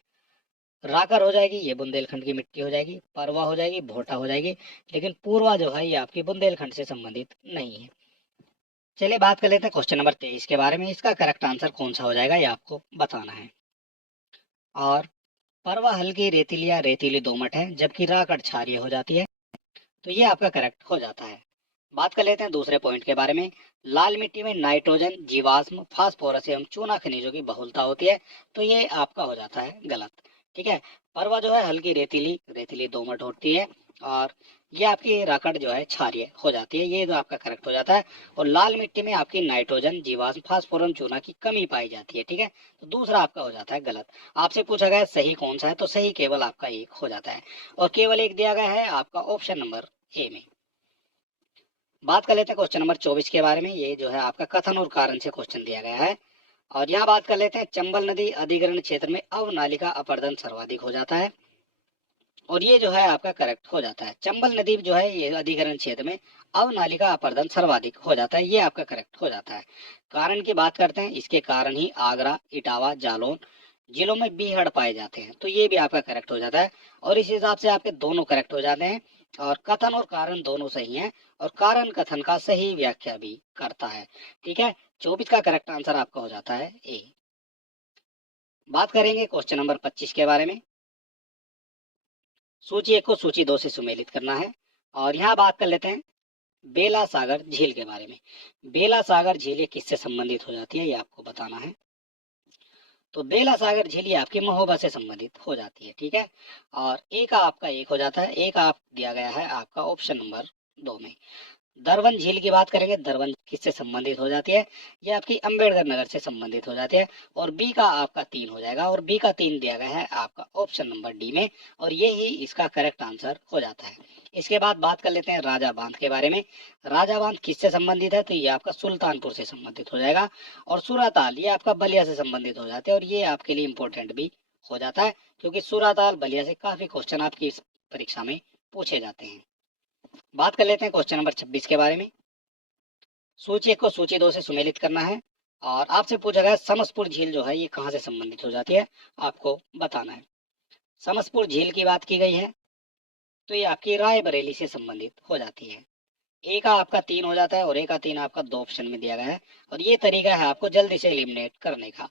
राकर हो जाएगी, ये बुंदेलखंड की मिट्टी हो जाएगी, परवा हो जाएगी, भोटा हो जाएगी, लेकिन पूर्वा जो है ये आपकी बुंदेलखंड से संबंधित नहीं है। चलिए बात कर लेते हैं क्वेश्चन नंबर 23 के बारे में। इसका करेक्ट आंसर कौन सा हो जाएगा ये आपको बताना है। और परवा हल्की रेतीली या रेतीली दोमट है, जबकि राकड़ क्षारीय हो जाती है, तो ये आपका करेक्ट हो जाता है। बात कर लेते हैं दूसरे पॉइंट के बारे में। लाल मिट्टी में नाइट्रोजन, जीवाश्म, फास्फोरस एवं चूना खनिजों की बहुलता होती है, तो ये आपका हो जाता है गलत। ठीक है, परवा जो है हल्की रेतीली रेतीली दोमट होती है, और ये आपकी राकड़ जो है क्षारीय हो जाती है, ये तो आपका करेक्ट हो जाता है। और लाल मिट्टी में आपकी नाइट्रोजन, जीवाश्म, फास्फोरस, चूना की कमी पाई जाती है। ठीक है, तो दूसरा आपका हो जाता है गलत। आपसे पूछा गया सही कौन सा है, तो सही केवल आपका एक हो जाता है, और केवल एक दिया गया है आपका ऑप्शन नंबर ए में। बात कर लेते हैं क्वेश्चन नंबर 24 के बारे में। ये जो है आपका कथन और कारण से क्वेश्चन दिया गया है। और यहाँ बात कर लेते हैं, चंबल नदी अधिग्रहण क्षेत्र में अवनालिका अपरदन सर्वाधिक हो जाता है, और ये जो है आपका करेक्ट हो जाता है। चंबल नदी जो है ये अधिग्रहण क्षेत्र में अवनालिका अपरदन सर्वाधिक हो जाता है, ये आपका करेक्ट हो जाता है। कारण की बात करते हैं, इसके कारण ही आगरा, इटावा, जालौन जिलों में बीहड़ पाए जाते हैं, तो ये भी आपका करेक्ट हो जाता है। और इस हिसाब से आपके दोनों करेक्ट हो जाते हैं, और कथन और कारण दोनों सही हैं, और कारण कथन का सही व्याख्या भी करता है। ठीक है, 24 का करेक्ट आंसर आपका हो जाता है ए। बात करेंगे क्वेश्चन नंबर 25 के बारे में। सूची 1 को सूची 2 से सुमेलित करना है, और यहाँ बात कर लेते हैं बेला सागर झील के बारे में। बेला सागर झील ये किससे संबंधित हो जाती है, ये आपको बताना है। तो बेला सागर झील ये आपकी महोबा से संबंधित हो जाती है। ठीक है, और ए का आपका 1 हो जाता है, ए का आप दिया गया है आपका ऑप्शन नंबर 2 में। दरवन झील की बात करेंगे, दरवन किससे संबंधित हो जाती है, ये आपकी अंबेडकर नगर से संबंधित हो जाती है, और बी का आपका 3 हो जाएगा, और बी का 3 दिया गया है आपका ऑप्शन नंबर डी में, और ये ही इसका करेक्ट आंसर हो जाता है। इसके बाद बात कर लेते हैं राजा बांध के बारे में। राजा बांध किससे संबंधित है, तो ये आपका सुल्तानपुर से संबंधित हो जाएगा, और सुराताल ये आपका बलिया से संबंधित हो जाते हैं, और ये आपके लिए इंपॉर्टेंट भी हो जाता है, क्योंकि सुराताल बलिया से काफी क्वेश्चन आपकी इस परीक्षा में पूछे जाते हैं। बात कर लेते हैं क्वेश्चन नंबर 26 के बारे में। सूची 1 को सूची 2 से सुमेलित करना है, और आपसे पूछा गया समसपुर झील जो है ये कहाँ से संबंधित हो जाती है, आपको बताना है। समसपुर झील की बात की गई है, तो ये आपकी रायबरेली से संबंधित हो जाती है। ए का आपका 3 हो जाता है, और ए का 3 आपका 2 ऑप्शन में दिया गया है, और ये तरीका है आपको जल्दी से एलिमिनेट करने का।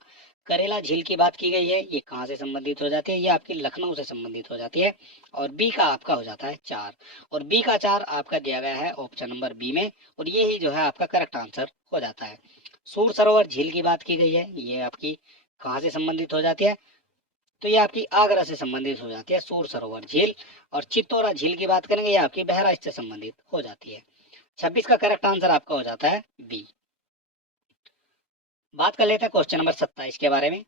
करेला झील की बात की गई है, ये कहाँ से संबंधित हो जाती है, ये आपकी लखनऊ से संबंधित हो जाती है, और बी का आपका हो जाता है 4, और बी का 4 आपका दिया गया है ऑप्शन नंबर बी में, और ये ही जो है आपका करेक्ट आंसर हो जाता है। सूर सरोवर झील की बात की गई है, ये आपकी कहाँ से संबंधित हो जाती है, तो ये आपकी आगरा से संबंधित हो जाती है सूर सरोवर झील। और चित्तौरा झील की बात करेंगे, ये आपकी बहराइच से संबंधित हो जाती है। 26 का करेक्ट आंसर आपका हो जाता है बी। बात कर लेते हैं क्वेश्चन नंबर 27 के बारे में।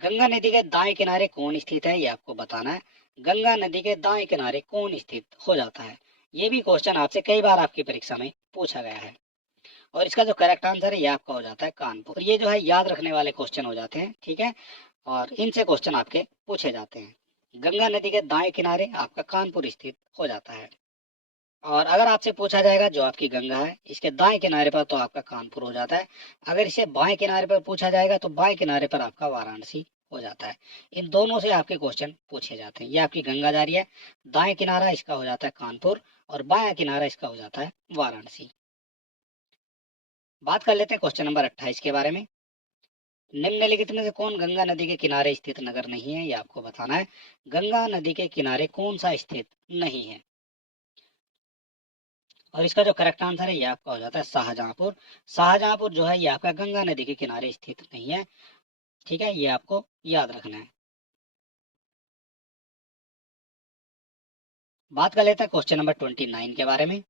गंगा नदी के दाएं किनारे कौन स्थित है, ये आपको बताना है। गंगा नदी के दाएं किनारे कौन स्थित हो जाता है, ये भी क्वेश्चन आपसे कई बार आपकी परीक्षा में पूछा गया है, और इसका जो करेक्ट आंसर है ये आपका हो जाता है कानपुर। ये जो है याद रखने वाले क्वेश्चन हो जाते हैं, ठीक है, और इनसे क्वेश्चन आपके पूछे जाते हैं। गंगा नदी के दाएं किनारे आपका कानपुर स्थित हो जाता है। और अगर आपसे पूछा जाएगा जो आपकी गंगा है इसके दाएं किनारे पर, तो आपका कानपुर हो जाता है। अगर इसे बाएं किनारे पर पूछा जाएगा तो बाएं किनारे पर आपका वाराणसी हो जाता है। इन दोनों से आपके क्वेश्चन पूछे जाते हैं। ये आपकी गंगा जा रही है, दाएं किनारा इसका हो जाता है कानपुर, और बायां किनारा इसका हो जाता है वाराणसी। बात कर लेते हैं क्वेश्चन नंबर 28 के बारे में। निम्नलिखित में से कौन गंगा नदी के किनारे स्थित नगर नहीं है, ये आपको बताना है। गंगा नदी के किनारे कौन सा स्थित नहीं है, और इसका जो करेक्ट आंसर है ये आपका हो जाता है शाहजहांपुर। शाहजहांपुर जो है ये आपका गंगा नदी के किनारे स्थित नहीं है। ठीक है, ये आपको याद रखना है। बात कर लेते हैं क्वेश्चन नंबर 29 के बारे में।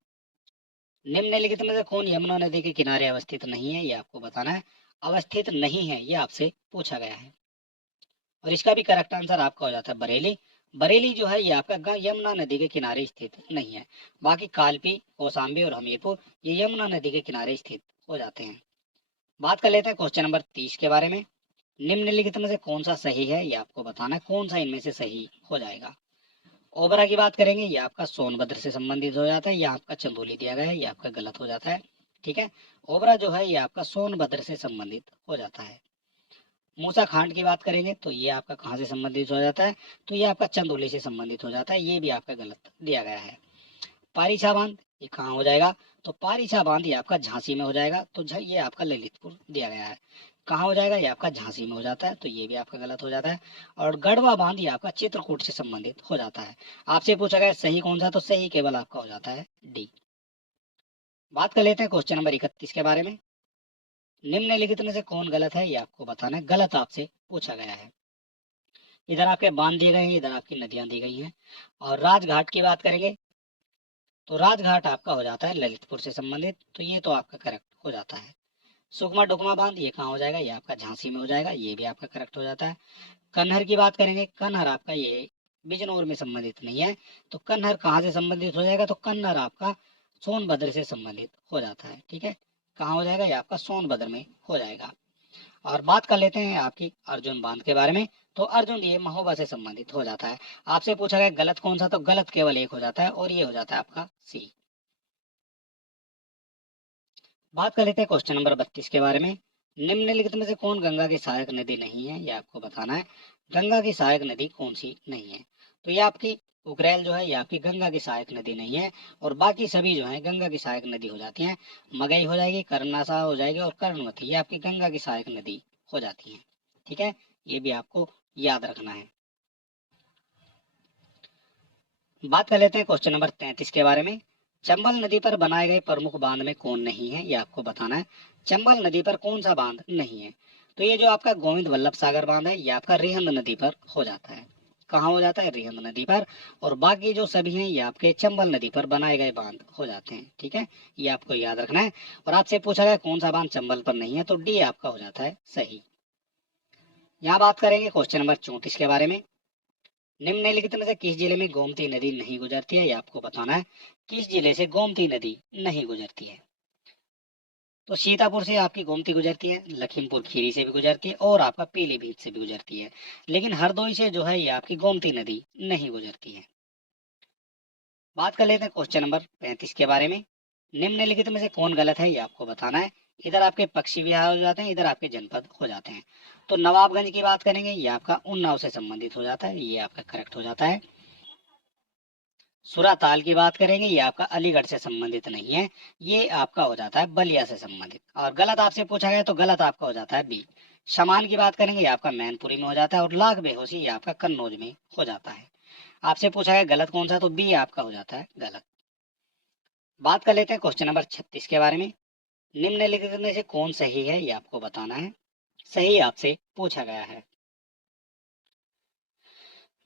निम्नलिखित में से कौन यमुना नदी के किनारे अवस्थित नहीं है, ये आपको बताना है। अवस्थित नहीं है ये आपसे पूछा गया है, और इसका भी करेक्ट आंसर आपका हो जाता है बरेली। बरेली जो है ये आपका यमुना नदी के किनारे स्थित नहीं है। बाकी कालपी, कौशाम्बी और हमीरपुर ये यमुना नदी के किनारे स्थित हो जाते हैं। बात कर लेते हैं क्वेश्चन नंबर 30 के बारे में। निम्नलिखित में से कौन सा सही है, ये आपको बताना है, कौन सा इनमें से सही हो जाएगा। ओबरा की बात करेंगे, ये आपका सोनभद्र से संबंधित हो जाता है, ये आपका चंदौली दिया गया है, ये आपका गलत हो जाता है। ठीक है, ओबरा जो है ये आपका सोनभद्र से संबंधित हो जाता है। मूसा खांड की बात करेंगे तो ये आपका कहाँ से संबंधित हो जाता है, तो ये आपका चंदौली से संबंधित हो जाता है, ये भी आपका गलत दिया गया है। पारीछा बांध ये कहाँ हो जाएगा, तो पारीछा बांध ये आपका झांसी में हो जाएगा, तो ये आपका ललितपुर दिया गया है। कहाँ हो जाएगा, ये आपका झांसी में हो जाता है, तो ये भी आपका गलत हो जाता है। और गढ़वा बांध ये आपका चित्रकूट से संबंधित हो जाता है। आपसे पूछा गया सही कौन सा, तो सही केवल आपका हो जाता है डी। बात कर लेते हैं क्वेश्चन नंबर 31 के बारे में। निम्नलिखित में से कौन गलत है, ये आपको बताना है। गलत आपसे पूछा गया है। इधर आपके बांध दिए गए हैं, इधर आपकी नदियां दी गई हैं। और राजघाट की बात करेंगे तो राजघाट आपका हो जाता है ललितपुर से संबंधित, तो ये तो आपका करेक्ट हो जाता है। सुकमा डुकमा बांध ये कहाँ हो जाएगा, ये आपका झांसी में हो जाएगा, ये भी आपका करेक्ट हो जाता है। कन्हर की बात करेंगे, कन्हर आपका ये बिजनौर में संबंधित नहीं है, तो कन्हर कहाँ से संबंधित हो जाएगा, तो कन्हर आपका सोनभद्र से संबंधित हो जाता है। ठीक है, कहाँ हो जाएगा, ये आपका सोनभद्र में हो जाएगा। और बात कर लेते हैं आपकी अर्जुन बांध के बारे में। तो अर्जुन ये महोबा से संबंधित हो जाता है। आपसे पूछा गया गलत कौन सा, तो गलत केवल एक हो जाता है और ये हो जाता है आपका सी। बात कर लेते हैं क्वेश्चन नंबर 32 के बारे में। निम्नलिखित में से कौन गंगा की सहायक नदी नहीं है, ये आपको बताना है। गंगा की सहायक नदी कौन सी नहीं है, तो ये आपकी उकरेल जो है ये आपकी गंगा की सहायक नदी नहीं है, और बाकी सभी जो है गंगा की सहायक नदी हो जाती हैं। मगई हो जाएगी, कर्मनाशा हो जाएगी और कर्णवती, ये आपकी गंगा की सहायक नदी हो जाती है। ठीक है, ये भी आपको याद रखना है। बात कर लेते हैं क्वेश्चन नंबर 33 के बारे में। चंबल नदी पर बनाए गए प्रमुख बांध में कौन नहीं है, ये आपको बताना है। चंबल नदी पर कौन सा बांध नहीं है, तो ये जो आपका गोविंद वल्लभ सागर बांध है ये आपका रिहंद नदी पर हो जाता है। कहाँ हो जाता है, रिहंद नदी पर। और बाकी जो सभी हैं ये आपके चंबल नदी पर बनाए गए बांध हो जाते हैं। ठीक है, ये आपको याद रखना है। और आपसे पूछा गया कौन सा बांध चंबल पर नहीं है, तो डी आपका हो जाता है सही। यहाँ बात करेंगे क्वेश्चन नंबर 34 के बारे में। निम्नलिखित में से किस जिले में गोमती नदी नहीं गुजरती है, ये आपको बताना है। किस जिले से गोमती नदी नहीं गुजरती है, तो सीतापुर से आपकी गोमती गुजरती है, लखीमपुर खीरी से भी गुजरती है और आपका पीलीभीत से भी गुजरती है। लेकिन हरदोई से जो है ये आपकी गोमती नदी नहीं गुजरती है। बात कर लेते हैं क्वेश्चन नंबर 35 के बारे में। निम्नलिखित में से कौन गलत है, ये आपको बताना है। इधर आपके पक्षी विहार हो जाते हैं, इधर आपके जनपद हो जाते हैं। तो नवाबगंज की बात करेंगे, ये आपका उन्नाव से संबंधित हो जाता है, ये आपका करेक्ट हो जाता है। सुराताल की बात करेंगे, ये आपका अलीगढ़ से संबंधित नहीं है, ये आपका हो जाता है बलिया से संबंधित। और गलत आपसे पूछा गया तो गलत आपका हो जाता है बी। शमान की बात करेंगे, ये आपका मैनपुरी में हो जाता है, और लाख बेहोशी ये आपका कन्नौज में हो जाता है। आपसे पूछा गया गलत कौन सा, तो बी आपका हो जाता है गलत। बात कर लेते हैं क्वेश्चन नंबर 36 के बारे में। निम्नलिखित में से कौन सही है, ये आपको बताना है। सही आपसे पूछा गया है।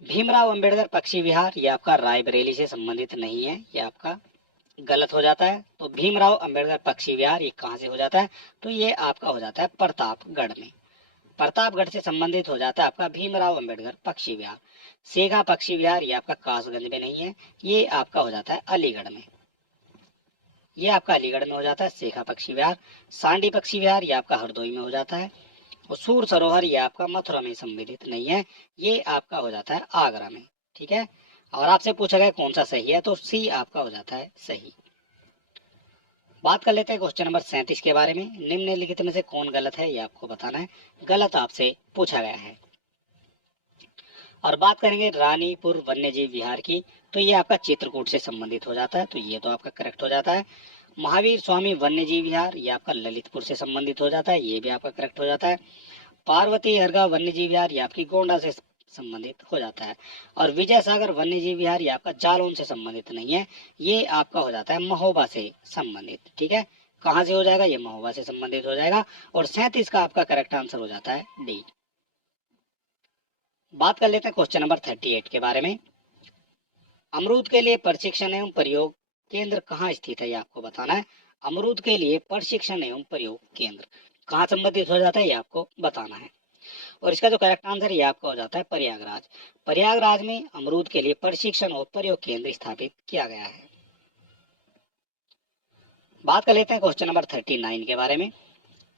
भीमराव अंबेडकर पक्षी विहार ये आपका रायबरेली से संबंधित नहीं है, ये आपका गलत हो जाता है। तो भीमराव अंबेडकर पक्षी विहार ये कहाँ से हो जाता है, तो ये आपका हो जाता है प्रतापगढ़ में। प्रतापगढ़ से संबंधित हो जाता है आपका भीमराव अंबेडकर पक्षी विहार। सेगा पक्षी विहार ये आपका कासगंज में नहीं है, ये आपका हो जाता है अलीगढ़ में। ये आपका अलीगढ़ में हो जाता है सेखा पक्षी विहार। सांडी पक्षी विहार ये आपका हरदोई में हो जाता है। और सूर सरोवर ये आपका मथुरा में सम्मिलित नहीं है, ये आपका हो जाता है आगरा में। ठीक है, और आपसे पूछा गया कौन सा सही है, तो सी आपका हो जाता है सही। बात कर लेते हैं क्वेश्चन नंबर 37 के बारे में। निम्नलिखित में से कौन गलत है, ये आपको बताना है। गलत आपसे पूछा गया है। और बात करेंगे रानीपुर वन्यजीव विहार की, तो ये आपका चित्रकूट से संबंधित हो जाता है, तो ये तो आपका करेक्ट हो जाता है। महावीर स्वामी वन्यजीव विहार ये आपका ललितपुर से संबंधित हो जाता है, ये भी आपका करेक्ट हो जाता है। पार्वती हरगा वन्यजीव विहार ये आपकी गोंडा से संबंधित हो जाता है। और विजय सागर वन्यजीव विहार ये आपका जालौन से संबंधित नहीं है, ये आपका हो जाता है महोबा से संबंधित। ठीक है, कहाँ से हो जाएगा, ये महोबा से संबंधित हो जाएगा। और 37 का आपका करेक्ट आंसर हो जाता है डी। बात कर लेते हैं क्वेश्चन नंबर 38 के बारे में। अमरूद के लिए प्रशिक्षण एवं प्रयोग केंद्र कहाँ स्थित है, ये आपको बताना है। अमरूद के लिए प्रशिक्षण एवं प्रयोग केंद्र कहाँ संबंधित हो जाता है, ये आपको बताना है। और इसका जो करेक्ट आंसर ये आपका हो जाता है प्रयागराज। प्रयागराज में अमरूद के लिए प्रशिक्षण और प्रयोग केंद्र स्थापित किया गया है। बात कर लेते हैं क्वेश्चन नंबर 39 के बारे में।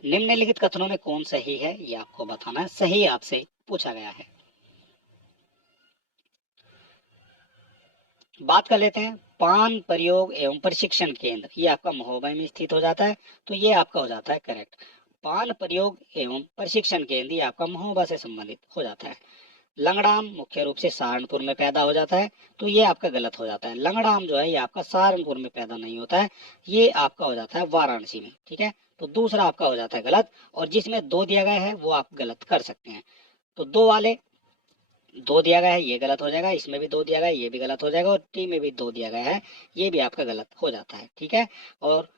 निम्नलिखित कथनों में कौन सही है, ये आपको बताना है। सही आपसे पूछा गया है। बात कर लेते हैं पान प्रयोग एवं प्रशिक्षण केंद्र ये आपका महोबा में स्थित हो जाता है, तो ये आपका हो जाता है करेक्ट। पान प्रयोग एवं प्रशिक्षण केंद्र ये आपका महोबा से संबंधित हो जाता है। लंगड़ाम मुख्य रूप से सहारनपुर में पैदा हो जाता है, तो ये आपका गलत हो जाता है। लंगड़ाम जो है ये आपका सहारनपुर में पैदा नहीं होता है, ये आपका हो जाता है वाराणसी में। ठीक है, तो दूसरा आपका हो जाता है गलत। और जिसमें दो दिया गया है वो आप गलत कर सकते हैं। तो दो वाले दो दिया गया है, ये गलत हो जाएगा। इसमें भी दो दिया गया है, ये भी गलत हो जाएगा। और टी में भी दो दिया गया है, ये भी आपका गलत हो जाता है। ठीक है, और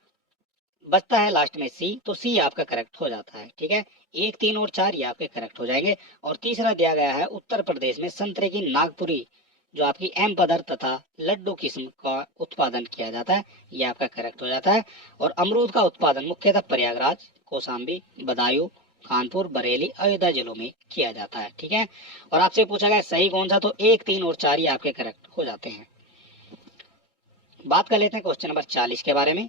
बचता है लास्ट में सी, तो सी आपका करेक्ट हो जाता है। ठीक है, 1, 3 और 4 ये आपके करेक्ट हो जाएंगे। और तीसरा दिया गया है उत्तर प्रदेश में संतरे की नागपुरी जो आपकी एम पदर तथा लड्डू किस्म का उत्पादन किया जाता है, ये आपका करेक्ट हो जाता है। और अमरूद का उत्पादन मुख्यतः प्रयागराज, कौशाम्बी, बदायूं, कानपुर, बरेली, अयोध्या जिलों में किया जाता है। ठीक है, और आपसे पूछा गया सही कौन सा, तो 1, 3 और 4 ये आपके करेक्ट हो जाते हैं। बात कर लेते हैं क्वेश्चन नंबर 40 के बारे में।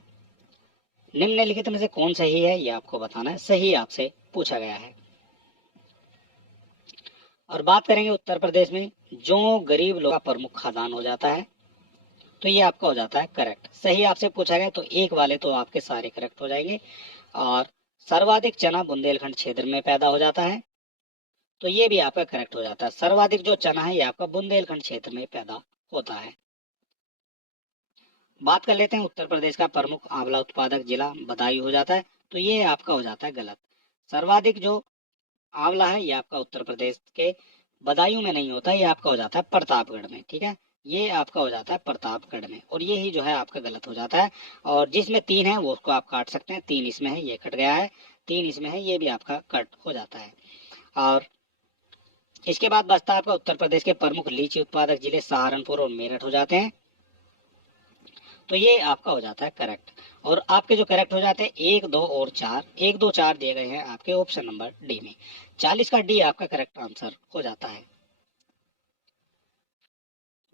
निम्नलिखित में से कौन सही है ये आपको बताना है, सही आपसे पूछा गया है। और बात करेंगे उत्तर प्रदेश में, जो गरीब लोगों का प्रमुख खदान हो जाता है, तो ये आपका हो जाता है करेक्ट। सही आपसे पूछा गया तो एक वाले तो आपके सारे करेक्ट हो जाएंगे। और सर्वाधिक चना बुंदेलखंड क्षेत्र में पैदा हो जाता है, तो ये भी आपका करेक्ट हो जाता है। सर्वाधिक जो चना है ये आपका बुंदेलखंड क्षेत्र में पैदा होता है। बात कर लेते हैं उत्तर प्रदेश का प्रमुख आंवला उत्पादक जिला बदायूं हो जाता है, तो ये आपका हो जाता है गलत। सर्वाधिक जो आंवला है ये आपका उत्तर प्रदेश के बदायूं में नहीं होता, ये आपका हो जाता है प्रतापगढ़ में। ठीक है, ये आपका हो जाता है प्रतापगढ़ में, और ये ही जो है आपका गलत हो जाता है। और जिसमें 3 है वो उसको आप काट सकते हैं, 3 इसमें है, ये कट गया है, 3 इसमें है, ये भी आपका कट हो जाता है। और इसके बाद बचता है आपका उत्तर प्रदेश के प्रमुख लीची उत्पादक जिले सहारनपुर और मेरठ हो जाते हैं, तो ये आपका हो जाता है करेक्ट। और आपके जो करेक्ट हो जाते हैं 1, 2 और 4, 1, 2, 4 दिए गए हैं आपके ऑप्शन नंबर डी में। 40 का डी आपका करेक्ट आंसर हो जाता है।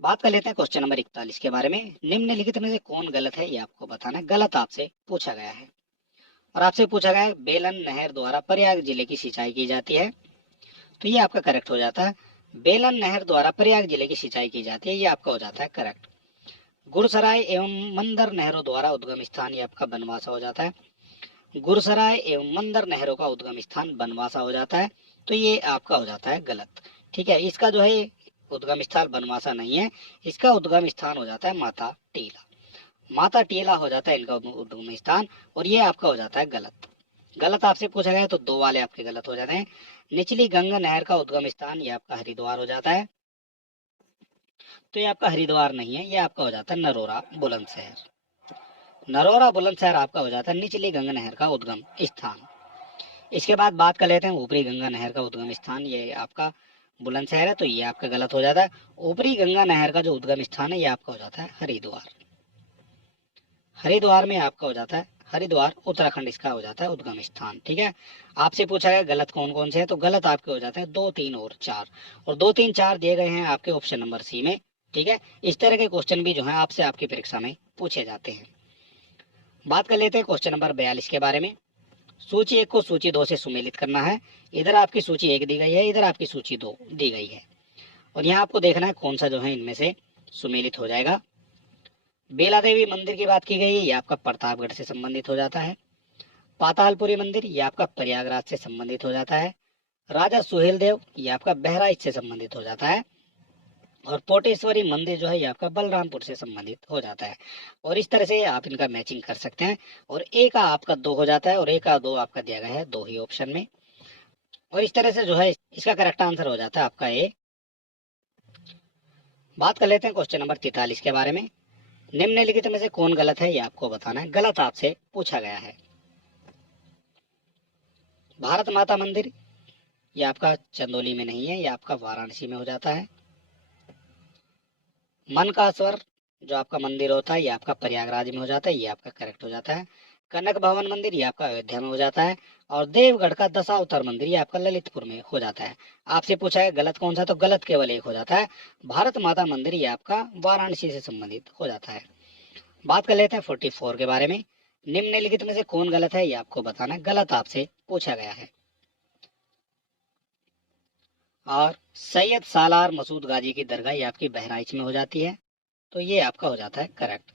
बात कर लेते हैं क्वेश्चन नंबर 41 के बारे में। निम्नलिखित में से कौन गलत है ये आपको बताना है, गलत आपसे पूछा गया है। और आपसे पूछा गया है बेलन नहर द्वारा प्रयाग जिले की सिंचाई की जाती है, तो ये आपका करेक्ट हो जाता है। बेलन नहर द्वारा प्रयाग जिले की सिंचाई की जाती है, ये आपका हो जाता है करेक्ट। गुरसराय एवं मंदर नहरों द्वारा उद्गम स्थान ये आपका बनवासा हो जाता है। गुरसराय एवं मंदर नहरों का उद्गम स्थान बनवासा हो जाता है, तो ये आपका हो जाता है गलत। ठीक है, इसका जो है उद्गम स्थान बनवासा नहीं है, इसका उद्गम स्थान हो जाता है माता टीला। माता टीला हो जाता है इनका उद्गम स्थान, और ये आपका हो जाता है गलत। गलत आपसे पूछा गया तो 2 वाले आपके गलत हो जाते हैं। निचली गंगा नहर का उद्गम स्थान ये आपका हरिद्वार हो जाता है, तो ये आपका हरिद्वार नहीं है, ये आपका हो जाता है नरोरा बुलंदशहर। नरोरा बुलंदशहर आपका हो जाता है निचली गंगा नहर का उद्गम स्थान। इसके बाद बात कर लेते हैं ऊपरी गंगा नहर का उद्गम स्थान, ये आपका बुलंदशहर है, तो ये आपका गलत हो जाता है। ऊपरी गंगा नहर का जो उद्गम स्थान है ये आपका हो जाता है हरिद्वार। हरिद्वार में आपका हो जाता है, हरिद्वार उत्तराखंड इसका हो जाता है उद्गम स्थान। ठीक है, आपसे पूछा गया गलत कौन कौन से है, तो गलत आपके हो जाते हैं 2, 3 और 4, और 2, 3, 4 दिए गए हैं आपके ऑप्शन नंबर सी में। ठीक है, इस तरह के क्वेश्चन भी जो है आपसे आपकी परीक्षा में पूछे जाते हैं। बात कर लेते हैं क्वेश्चन नंबर 42 के बारे में। सूची 1 को सूची 2 से सुमेलित करना है। इधर आपकी सूची 1 दी गई है, इधर आपकी सूची 2 दी गई है, और यहाँ आपको देखना है कौन सा जो है इनमें से सुमेलित हो जाएगा। बेला देवी मंदिर की बात की गई है, ये आपका प्रतापगढ़ से संबंधित हो जाता है। पातालपुरी मंदिर ये आपका प्रयागराज से संबंधित हो जाता है। राजा सुहेल देव ये आपका बहराइच से संबंधित हो जाता है। और पोटेश्वरी मंदिर जो है ये आपका बलरामपुर से संबंधित हो जाता है। और इस तरह से आप इनका मैचिंग कर सकते हैं, और ए का आपका 2 हो जाता है, और ए का 2 आपका दिया गया है 2 ही ऑप्शन में। और इस तरह से जो है इसका करेक्ट आंसर हो जाता है आपका ए। बात कर लेते हैं क्वेश्चन नंबर 43 के बारे में। निम्नलिखित में से कौन गलत है ये आपको बताना है, गलत आपसे पूछा गया है। भारत माता मंदिर ये आपका चंदौली में नहीं है, ये आपका वाराणसी में हो जाता है। मन का स्वर जो आपका मंदिर होता है ये आपका प्रयागराज में हो जाता है, ये आपका करेक्ट हो जाता है। कनक भवन मंदिर ये आपका अयोध्या में हो जाता है। और देवगढ़ का दशावतार मंदिर ये आपका ललितपुर में हो जाता है। आपसे पूछा है गलत कौन सा, तो गलत केवल एक हो जाता है, भारत माता मंदिर ये आपका वाराणसी से संबंधित हो जाता है। बात कर लेते हैं 44 के बारे में। निम्नलिखित में से कौन गलत है ये आपको बताना है, गलत आपसे पूछा गया है। और सैयद सालार मसूद गाजी की दरगाह ये आपकी बहराइच में हो जाती है, तो ये आपका हो जाता है करेक्ट।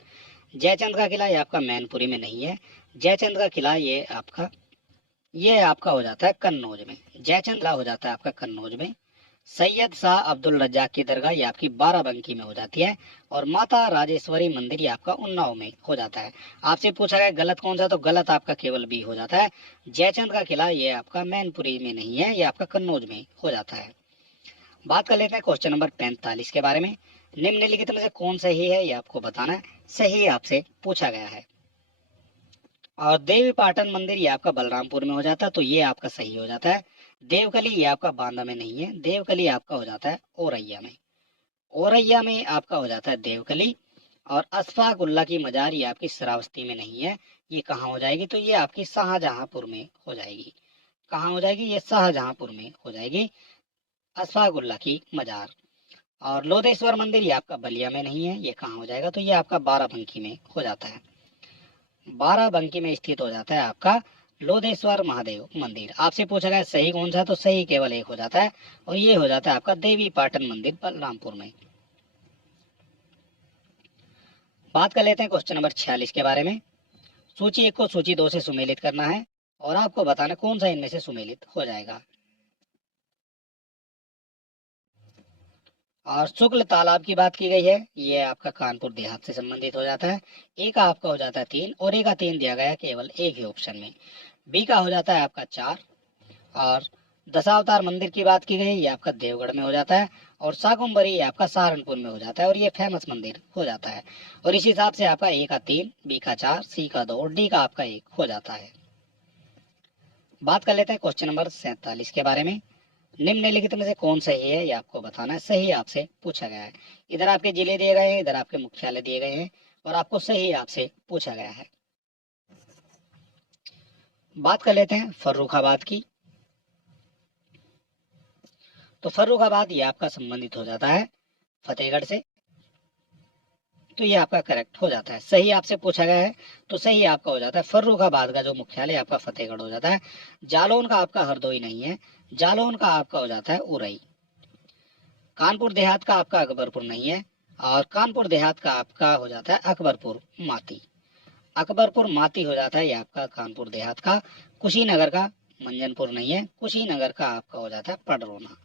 जयचंद का किला ये आपका मैनपुरी में नहीं है, जयचंद का किला ये आपका हो जाता है कन्नौज में। जयचंद किला हो जाता है आपका कन्नौज में। सैयद शाह अब्दुल रज्जाक की दरगाह ये आपकी बाराबंकी में हो जाती है। और माता राजेश्वरी मंदिर ये आपका उन्नाव में हो जाता है। आपसे पूछा गया गलत कौन सा, तो गलत आपका केवल बी हो जाता है। जयचंद का किला ये आपका मैनपुरी में नहीं है, ये आपका कन्नौज में हो जाता है। बात कर लेते हैं क्वेश्चन नंबर 45 के बारे में। निम्नलिखित में से कौन सही है ये आपको बताना है, सही आपसे पूछा गया है। और देवी पाटन मंदिर ये आपका बलरामपुर में हो जाता है, तो ये आपका सही हो जाता है। देवकली ये आपका बांदा में नहीं है, देवकली आपका हो जाता है औरैया में। औरैया में आपका हो जाता है देवकली। और अशफाकुल्ला की मजार ये आपकी श्रावस्ती में नहीं है, ये कहाँ हो जाएगी, तो ये आपकी शाहजहांपुर में हो जाएगी। कहाँ हो जाएगी, ये शाहजहांपुर में हो जाएगी अशफाकुल्ला की मजार। और लोधेश्वर मंदिर ये आपका बलिया में नहीं है, ये कहाँ हो जाएगा, तो ये आपका बाराबंकी में हो जाता है। बाराबंकी में स्थित हो जाता है आपका लोधेश्वर महादेव मंदिर। आपसे पूछा गया सही कौन सा, तो सही केवल एक हो जाता है और ये हो जाता है आपका देवी पाटन मंदिर बलरामपुर में। बात कर लेते हैं क्वेश्चन नंबर 46 के बारे में। सूची 1 को सूची 2 से सुमेलित करना है और आपको बताना कौन सा इनमें से सुमेलित हो जाएगा। और शुक्ल तालाब की बात की गई है, ये आपका कानपुर देहात से संबंधित हो जाता है। ए का आपका हो जाता है 3 और ए का 3 दिया गया है केवल एक ही ऑप्शन में। बी का हो जाता है आपका 4 और दशावतार मंदिर की बात की गई, ये आपका देवगढ़ में हो जाता है और शाकुंभरी ये आपका सहारनपुर में हो जाता है और ये फेमस मंदिर हो जाता है। और इस हिसाब से आपका ए का 3, बी का 4, सी का 2 और डी का आपका 1 हो जाता है। बात कर लेते हैं क्वेश्चन नंबर 47 के बारे में। निम्नलिखित में से कौन सही है ये आपको बताना है, सही आपसे पूछा गया है। इधर आपके जिले दिए गए हैं, इधर आपके मुख्यालय दिए गए हैं और आपको सही आपसे पूछा गया है। बात कर लेते हैं फर्रुखाबाद की। तो फर्रुखाबाद ये आपका संबंधित हो जाता है फतेहगढ़ से, तो ये आपका करेक्ट हो जाता है। सही आपसे पूछा गया है तो सही आपका हो जाता है फर्रुखाबाद का जो मुख्यालय आपका फतेहगढ़ हो जाता है। जालौन का आपका हरदोई नहीं है, जालौन का आपका हो जाता है उरई। कानपुर देहात का आपका अकबरपुर नहीं है और कानपुर देहात का आपका हो जाता है अकबरपुर माती। अकबरपुर माती हो जाता है ये आपका कानपुर देहात का। कुशीनगर का मंजनपुर नहीं है, कुशीनगर का आपका हो जाता है पडरौना।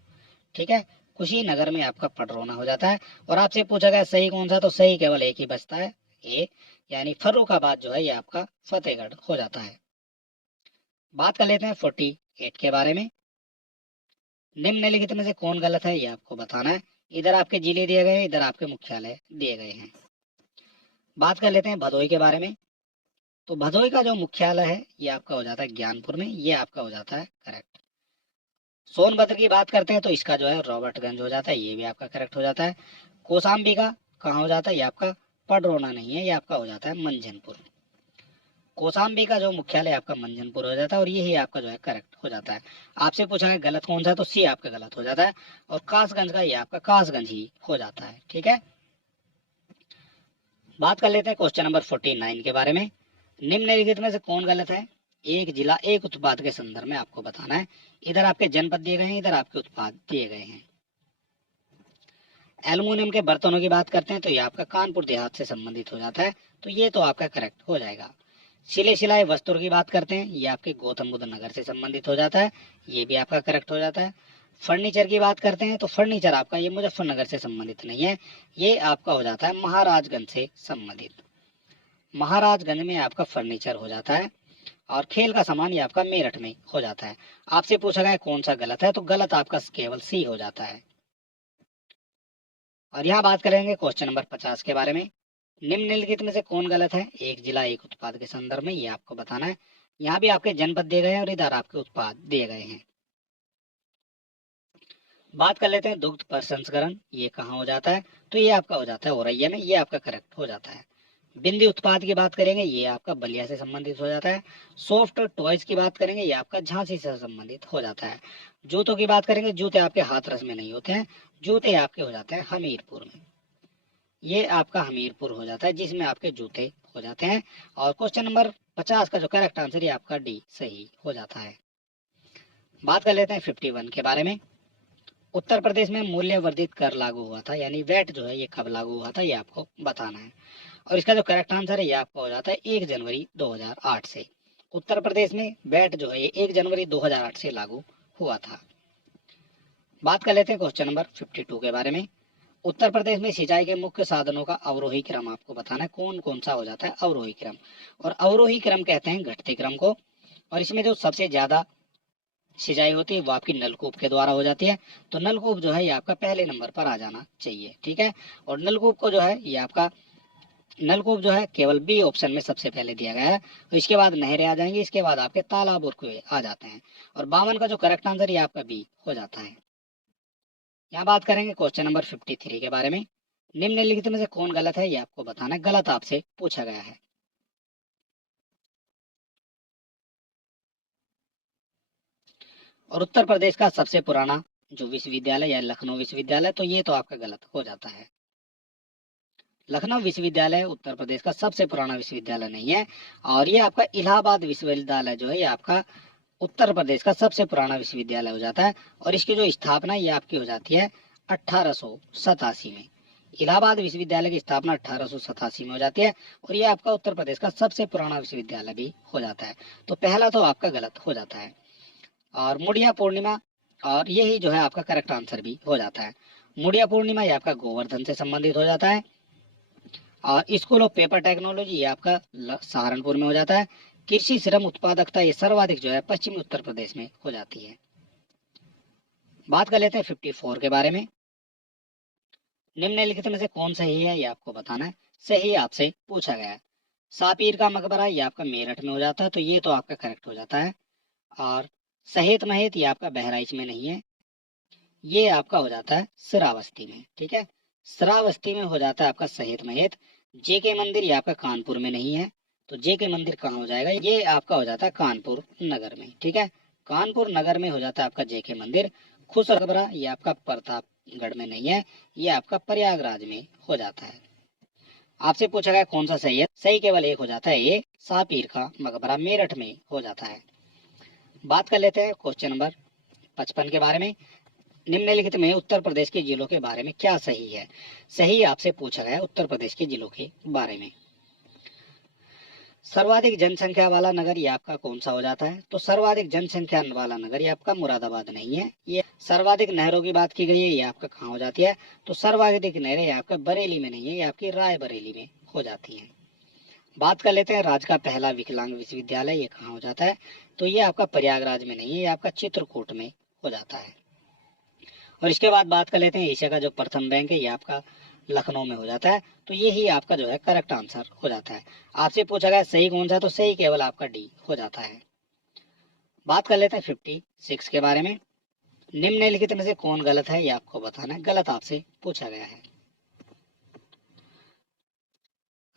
ठीक है, कुशीनगर में आपका पडरौना हो जाता है। और आपसे पूछा गया सही कौन सा, तो सही केवल एक ही बचता है, ए यानी फर्रुखाबाद जो है ये आपका फतेहगढ़ हो जाता है। बात कर लेते हैं 48 के बारे में। निम्नलिखित में से कौन गलत है ये आपको बताना है। इधर आपके जिले दिए गए हैं, इधर आपके मुख्यालय दिए गए हैं। बात कर लेते हैं भदोई के बारे में। तो भदोई का जो मुख्यालय है ये आपका हो जाता है ज्ञानपुर में, ये आपका हो जाता है करेक्ट। सोनभद्र की बात करते हैं तो इसका जो है रॉबर्टगंज हो जाता है, ये भी आपका करेक्ट हो जाता है। कौशाम्बी का कहाँ हो जाता है, ये आपका पडरौना नहीं है, ये आपका हो जाता है मंझनपुर। कौशाम्बी का जो मुख्यालय आपका मंझनपुर हो जाता है और यही आपका जो है करेक्ट हो जाता है। आपसे पूछा है गलत कौन सा, तो सी आपका गलत हो जाता है और कासगंज का ये आपका कासगंज ही हो जाता है। ठीक है, बात कर लेते हैं क्वेश्चन नंबर 49 के बारे में। निम्नलिखित में से कौन गलत है। एक जिला एक उत्पाद के संदर्भ में आपको बताना है। इधर आपके जनपद दिए गए हैं, इधर आपके उत्पाद दिए गए हैं। एल्युमिनियम के बर्तनों की बात करते हैं तो ये आपका कानपुर देहात से संबंधित हो जाता है, तो ये तो आपका करेक्ट हो जाएगा। सिले सिलाई वस्त्रों की बात करते हैं, ये आपके गौतम बुद्ध नगर से संबंधित हो जाता है, ये भी आपका करेक्ट हो जाता है। फर्नीचर की बात करते हैं तो फर्नीचर आपका ये मुजफ्फरनगर से संबंधित नहीं है, ये आपका हो जाता है महाराजगंज से संबंधित। महाराजगंज में आपका फर्नीचर हो जाता है और खेल का सामान ये आपका मेरठ में हो जाता है। आपसे पूछा गया कौन सा गलत है, तो गलत आपका केवल सी हो जाता है। और यहाँ बात करेंगे क्वेश्चन नंबर 50 के बारे में। निम्नलिखित में से कौन गलत है। एक जिला एक उत्पाद के संदर्भ में ये आपको बताना है। यहाँ भी आपके जनपद दिए गए हैं और इधर आपके उत्पाद दिए गए हैं। बात कर लेते हैं दुग्ध प्रसंस्करण, ये कहाँ हो जाता है, तो ये आपका हो जाता है औरैया में, ये आपका करेक्ट हो जाता है। बिंदी उत्पाद की बात करेंगे, ये आपका बलिया से संबंधित हो जाता है। सॉफ्ट टॉयज की बात करेंगे, ये आपका झांसी से संबंधित हो जाता है। जूतों की बात करेंगे, जूते आपके हाथरस में नहीं होते हैं, जूते आपके हो जाते हैं हमीरपुर में, ये आपका हमीरपुर हो जाता है जिसमें आपके जूते हो जाते हैं। और क्वेश्चन नंबर 50 का जो करेक्ट आंसर है आपका डी सही हो जाता है। बात कर लेते हैं 51 के बारे में। उत्तर प्रदेश में मूल्य वर्धित कर लागू हुआ था, यानी वैट जो है ये कब लागू हुआ था ये आपको बताना है। और इसका जो करेक्ट आंसर है ये आपको हो जाता है 1 जनवरी 2008 से। उत्तर प्रदेश में वैट जो है ये 1 जनवरी 2008 से लागू हुआ था। बात कर लेते हैं क्वेश्चन नंबर 52 के बारे में। उत्तर प्रदेश में सिंचाई के मुख्य साधनों का अवरोही क्रम आपको बताना है, कौन कौन सा हो जाता है अवरोही क्रम। और अवरोही क्रम कहते हैं घटते क्रम को। और इसमें जो सबसे ज्यादा सिंचाई होती है वो आपकी नलकूप के द्वारा हो जाती है, तो नलकूप जो है ये आपका पहले नंबर पर आ जाना चाहिए। ठीक है, और नलकूप को जो है ये आपका नलकूप जो है केवल बी ऑप्शन में सबसे पहले दिया गया है। तो इसके बाद नहरें आ जाएंगी, इसके बाद आपके तालाब और कुएं आ जाते हैं। और 52 का जो करेक्ट आंसर ये आपका बी हो जाता है। यहाँ बात करेंगे क्वेश्चन नंबर 53 के बारे में। निम्नलिखित में से कौन गलत है ये आपको बताना है, गलत आपसे पूछा गया है। और उत्तर प्रदेश का सबसे पुराना जो विश्वविद्यालय या लखनऊ विश्वविद्यालय, तो ये तो आपका गलत हो जाता है। लखनऊ विश्वविद्यालय उत्तर प्रदेश का सबसे पुराना विश्वविद्यालय नहीं है। और ये आपका इलाहाबाद विश्वविद्यालय जो है ये आपका उत्तर प्रदेश का सबसे पुराना विश्वविद्यालय हो जाता है। और इसकी जो स्थापना ये आपकी हो जाती है 1887 में। इलाहाबाद विश्वविद्यालय की स्थापना 1887 में हो जाती है और ये आपका उत्तर प्रदेश का सबसे पुराना विश्वविद्यालय भी हो जाता है। तो पहला तो आपका गलत हो जाता है। और मुड़िया पूर्णिमा, और यही जो है आपका करेक्ट आंसर भी हो जाता है। मुड़िया पूर्णिमा ये आपका गोवर्धन से संबंधित हो जाता है। और स्कूल ऑफ पेपर टेक्नोलॉजी ये आपका सहारनपुर में हो जाता है। कृषि श्रम उत्पादकता ये सर्वाधिक जो है पश्चिमी उत्तर प्रदेश में हो जाती है। बात कर लेते हैं 54 के बारे में। निम्नलिखित में से कौन सही है ये आपको बताना है। सही आपसे पूछा गया है। सापीर का मकबरा ये आपका मेरठ में हो जाता है, तो ये तो आपका करेक्ट हो जाता है। और सहेत महेत ये आपका बहराइच में नहीं है, ये आपका हो जाता है श्रावस्ती में। ठीक है, श्रावस्ती में हो जाता है आपका सहेत महेत। जेके मंदिर ये आपका कानपुर में नहीं है, तो जेके मंदिर कहाँ हो जाएगा, ये आपका हो जाता है कानपुर नगर में। ठीक है, कानपुर नगर में हो जाता है आपका जेके मंदिर। खुश मकबरा ये आपका प्रतापगढ़ में नहीं है, ये आपका प्रयागराज में हो जाता है। आपसे पूछा गया कौन सा सही है, सही केवल एक हो जाता है, ये सापीर का मकबरा मेरठ में हो जाता है। बात कर लेते हैं क्वेश्चन नंबर 55 के बारे में। निम्नलिखित में उत्तर प्रदेश के जिलों के बारे में क्या सही है। सही आपसे पूछा गया उत्तर प्रदेश के जिलों के बारे में। सर्वाधिक जनसंख्या वाला नगर ये आपका कौन सा हो जाता है, तो सर्वाधिक जनसंख्या वाला नगर ये आपका मुरादाबाद नहीं है। ये सर्वाधिक नहरों की बात की गई है, ये आपका कहाँ हो जाती है, तो सर्वाधिक नहरें ये आपका बरेली में नहीं है, ये आपकी रायबरेली में हो जाती है। बात कर लेते हैं राज्य का पहला विकलांग विश्वविद्यालय ये कहाँ हो जाता है, तो ये आपका प्रयागराज में नहीं है, ये आपका चित्रकूट में हो जाता है। और इसके बाद बात कर लेते हैं एशिया का जो प्रथम बैंक है ये आपका लखनऊ में हो जाता है, तो ये ही आपका जो है करेक्ट आंसर हो जाता है। आपसे पूछा गया सही कौन सा, तो सही केवल आपका डी हो जाता है। बात कर लेते हैं 56 के बारे में। निम्नलिखित में से कौन गलत है ये आपको बताना है, गलत आपसे पूछा गया है।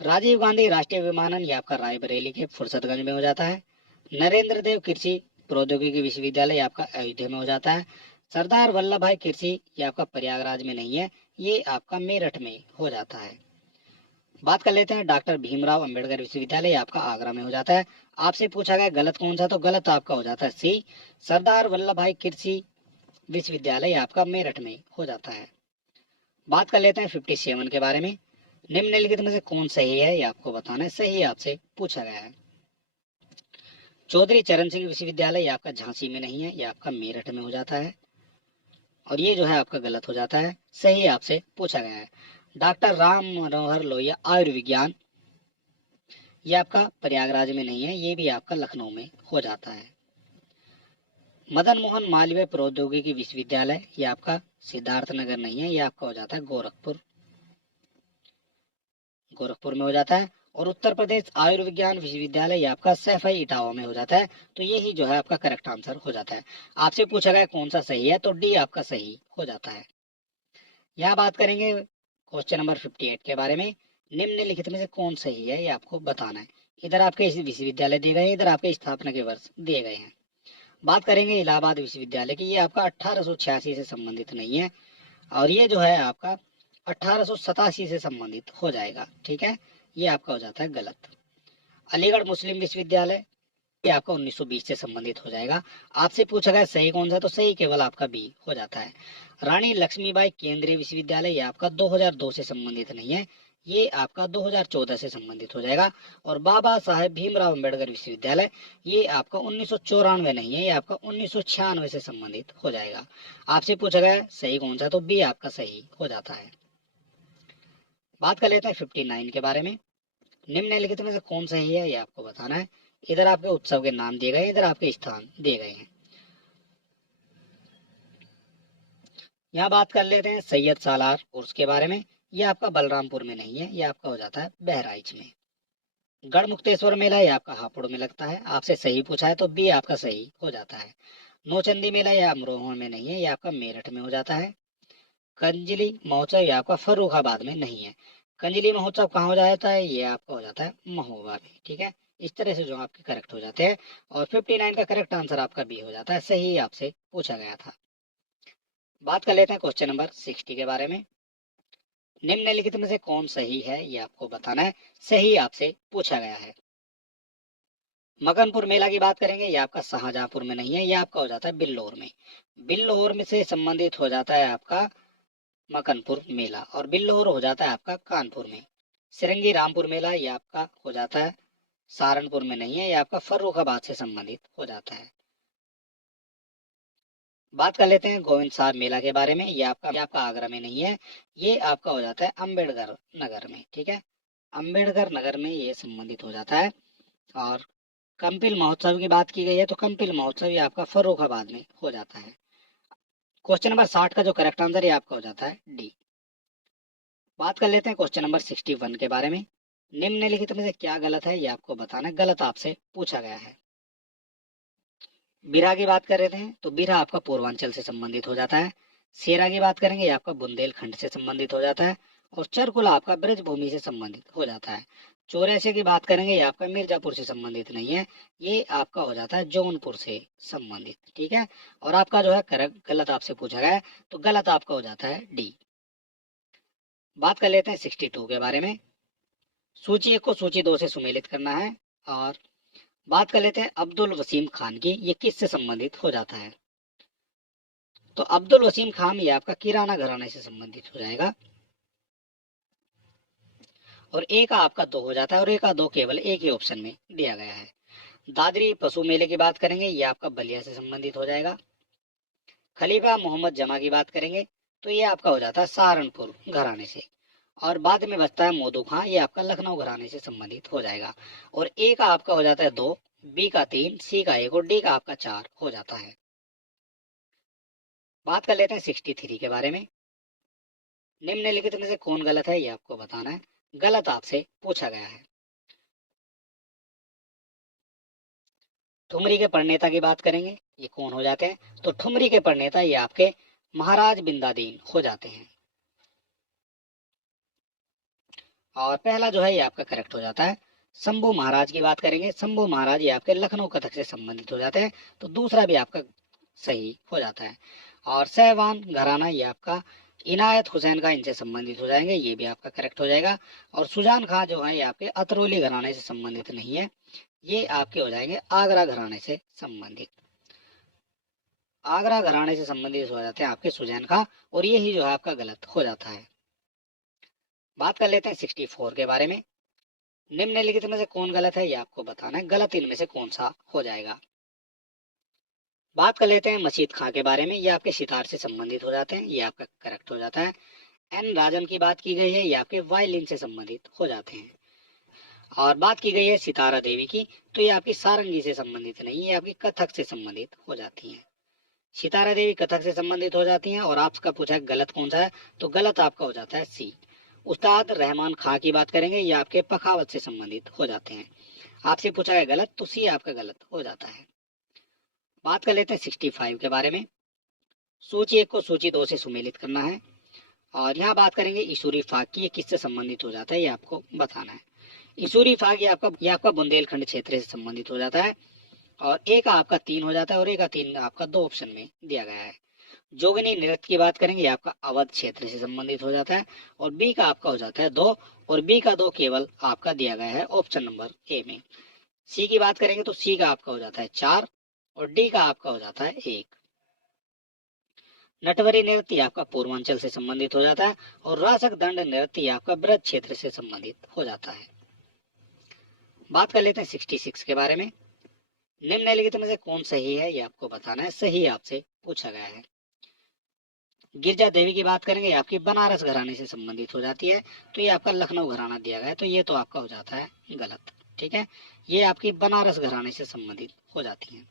राजीव गांधी राष्ट्रीय विमानन ये आपका रायबरेली के फुर्सतगंज में हो जाता है। नरेंद्र देव कृषि प्रौद्योगिकी विश्वविद्यालय आपका अयोध्या में हो जाता है। सरदार वल्लभ भाई कृषि ये आपका प्रयागराज में नहीं है, ये आपका मेरठ में हो जाता है। बात कर लेते हैं डॉक्टर भीमराव अंबेडकर विश्वविद्यालय आपका आगरा में हो जाता है। आपसे पूछा गया गलत कौन सा, तो गलत आपका हो जाता है सी, सरदार वल्लभ भाई कृषि विश्वविद्यालय आपका मेरठ में हो जाता है। बात कर लेते हैं 57 के बारे में। निम्नलिखित में से कौन सही है ये आपको बताना है, सही आपसे पूछा गया है। चौधरी चरण सिंह विश्वविद्यालय ये आपका झांसी में नहीं है, ये आपका मेरठ में हो जाता है। और ये जो है आपका गलत हो जाता है, सही आपसे पूछा गया है। डॉक्टर राम मनोहर लोहिया आयुर्विज्ञान ये आपका प्रयागराज में नहीं है, ये भी आपका लखनऊ में हो जाता है। मदन मोहन मालवीय प्रौद्योगिकी विश्वविद्यालय ये आपका सिद्धार्थ नगर नहीं है, ये आपका हो जाता है गोरखपुर में हो जाता है। और उत्तर प्रदेश आयुर्विज्ञान विश्वविद्यालय ये आपका सैफई इटावा में हो जाता है, तो यही जो है आपका करेक्ट आंसर हो जाता है। आपसे पूछा गया कौन सा सही है, तो डी आपका सही हो जाता है। यहाँ बात करेंगे क्वेश्चन नंबर 58 के बारे में। निम्नलिखित में से कौन सही है ये आपको बताना है। इधर आपके इस विश्वविद्यालय दिए गए हैं, इधर आपके स्थापना के वर्ष दिए गए हैं। बात करेंगे इलाहाबाद विश्वविद्यालय की, ये आपका 1886 से संबंधित नहीं है, और ये जो है आपका 1887 से संबंधित हो जाएगा। ठीक है, ये आपका हो जाता है गलत। अलीगढ़ मुस्लिम विश्वविद्यालय ये आपका 1920 से संबंधित हो जाएगा। आपसे पूछा गया सही कौन सा, तो सही केवल आपका बी हो जाता है। रानी लक्ष्मीबाई केंद्रीय विश्वविद्यालय ये आपका 2002 से संबंधित नहीं है, ये आपका 2014 से संबंधित हो जाएगा। और बाबा साहेब भीमराव अंबेडकर विश्वविद्यालय ये आपका 1994 नहीं है, ये आपका 1996 से संबंधित हो जाएगा। आपसे पूछा गया सही कौन सा, तो बी आपका सही हो जाता है। बात कर लेते हैं 59 के बारे में। निम्नलिखित में से कौन सही है ये आपको बताना है। इधर आपके उत्सव के नाम दिए गए हैं, इधर आपके स्थान दिए गए हैं। यहाँ बात कर लेते हैं सैयद सालार उर्स के बारे में। ये आपका बलरामपुर में नहीं है, ये आपका हो जाता है बहराइच में। गढ़मुक्तेश्वर मेला ये आपका हापुड़ में लगता है। आपसे सही पूछा है, तो बी आपका सही हो जाता है। नौचंदी मेला ये अमरोहा में नहीं है, ये आपका मेरठ में हो जाता है। कंजली महोत्सव ये आपका फर्रुखाबाद में नहीं है। कंजली महोत्सव कहाँ हो जाता है, ये आपका हो जाता है महोबा में। ठीक है, इस तरह से जो आपके करेक्ट हो जाते हैं। और 59 का करेक्ट आंसर आपका बी हो जाता है, सही आपसे पूछा गया था। बात कर लेते हैं क्वेश्चन नंबर 60 के बारे में। निम्नलिखित में से कौन सही है ये आपको बताना है, सही आपसे पूछा गया है। मकनपुर मेला की बात करेंगे, ये आपका शाहजहांपुर में नहीं है, ये आपका हो जाता है बिल्लौर में। बिल्लौर में से संबंधित हो जाता है आपका मकनपुर मेला, और बिल्लौर हो जाता है आपका कानपुर में। सिरंगी रामपुर मेला ये आपका हो जाता है सहारनपुर में नहीं है, ये आपका फर्रुखाबाद से संबंधित हो जाता है। बात कर लेते हैं गोविंद साहब मेला के बारे में, ये आपका आगरा में नहीं है, ये आपका हो जाता है अम्बेडकर नगर में। ठीक है, अम्बेडकर नगर में ये संबंधित हो जाता है। और कंपिल महोत्सव की बात की गई है, तो कंपिल महोत्सव ये आपका फर्रुखाबाद में हो जाता है। क्वेश्चन नंबर 60 का जो करेक्ट आंसर ये आपका हो जाता है डी। बात कर लेते हैं क्वेश्चन नंबर 61 के बारे में। निम्नलिखित में से क्या गलत है ये आपको बताना है, गलत आपसे पूछा गया है। बिरहा की बात कर रहे थे तो बिरहा आपका पूर्वांचल से संबंधित हो जाता है। सेरा की बात करेंगे ये आपका बुंदेलखंड से संबंधित हो जाता है। और चरकुला आपका ब्रजभूमि से संबंधित हो जाता है। चौरासी की बात करेंगे ये आपका मिर्जापुर से संबंधित नहीं है, ये आपका हो जाता है जौनपुर से संबंधित। ठीक है, और आपका जो है करेक्ट गलत आपसे पूछा गया है, तो गलत आपका हो जाता है डी। बात कर लेते हैं 62 के बारे में। सूची 1 को सूची 2 से सुमेलित करना है। और बात कर लेते हैं अब्दुल वसीम खान की, ये किससे संबंधित हो जाता है। तो अब्दुल वसीम खान ये आपका किराना घराने से संबंधित हो जाएगा। और ए का आपका 2 हो जाता है, और ए का 2 केवल एक ही ऑप्शन में दिया गया है। दादरी पशु मेले की बात करेंगे, ये आपका बलिया से संबंधित हो जाएगा। खलीफा मोहम्मद जमा की बात करेंगे तो ये आपका हो जाता है सहारनपुर घराने से। और बाद में बचता है मोदू खां, ये आपका लखनऊ घराने से संबंधित हो जाएगा। और ए का आपका हो जाता है 2, बी का 3, सी का 1 और डी का आपका 4 हो जाता है। बात कर लेते हैं 63 के बारे में। निम्नलिखित में से कौन गलत है ये आपको बताना है, गलत आपसे पूछा गया है। ठुमरी के प्रणेता की बात करेंगे, ये कौन हो जाते हैं, तो ठुमरी के प्रणेता ये आपके महाराज बिंदादीन हो जाते हैं। और पहला जो है ये आपका करेक्ट हो जाता है। शंभू महाराज की बात करेंगे, शंभू महाराज ये आपके लखनऊ कथक से संबंधित हो जाते हैं, तो दूसरा भी आपका सही हो जाता है। और सहवान घराना ये आपका इनायत हुसैन का इनसे संबंधित हो जाएंगे, ये भी आपका करेक्ट हो जाएगा। और सुजान खां जो है ये आपके अतरौली घराने से संबंधित नहीं है, ये आपके हो जाएंगे आगरा घराने से संबंधित। आगरा घराने से संबंधित हो जाते हैं आपके सुजैन खां, और यही जो है आपका गलत हो जाता है। बात कर लेते हैं 64 के बारे में। निम्नलिखित में से कौन गलत है ये आपको बताना है, गलत इनमें से कौन सा हो जाएगा। बात कर लेते हैं मशीद खां के बारे में, ये आपके सितार से संबंधित हो जाते हैं, ये आपका करेक्ट हो जाता है। एन राजन की बात की गई है, ये आपके वायलिन से संबंधित हो जाते हैं। और बात की गई है सितारा देवी की, तो ये आपकी सारंगी से संबंधित नहीं, ये आपकी कथक से संबंधित हो जाती हैं। सितारा देवी कथक से संबंधित हो जाती हैं। और आपका पूछा है गलत कौन सा है, तो गलत आपका हो जाता है सी। उस्ताद रहमान खां की बात करेंगे, ये आपके पखावत से संबंधित हो जाते हैं। आपसे पूछा है गलत, तो सी आपका गलत हो जाता है। बात कर लेते हैं 65 के बारे में। सूची 1 को सूची 2 से सुमेलित करना है। और यहाँ बात करेंगे इसूरी फाग की, ये किससे संबंधित हो जाता है ये आपको बताना है। इसूरी फाग ये आपका बुंदेलखंड क्षेत्र से संबंधित हो जाता है। और ए का आपका 3 हो जाता है, और ए का 3 आपका 2 ऑप्शन में दिया गया है। जोगनी नृत्य की बात करेंगे, ये आपका अवध क्षेत्र से संबंधित हो जाता है। और बी का आपका हो जाता है 2, और बी का 2 केवल आपका दिया गया है ऑप्शन नंबर ए में। सी की बात करेंगे तो सी का आपका हो जाता है 4, और डी का आपका हो जाता है 1। नटवरी नृत्य आपका पूर्वांचल से संबंधित हो जाता है। और रासक दंड नृत्य आपका ब्रज क्षेत्र से संबंधित हो जाता है। बात कर लेते हैं 66 के बारे में। निम्नलिखित में से कौन सही है ये आपको बताना है, सही आपसे पूछा गया है। गिरजा देवी की बात करेंगे, आपकी बनारस घराने से संबंधित हो जाती है, तो ये आपका लखनऊ घराना दिया गया है, तो ये तो आपका हो जाता है गलत। ठीक है, ये आपकी बनारस घराने से संबंधित हो जाती है।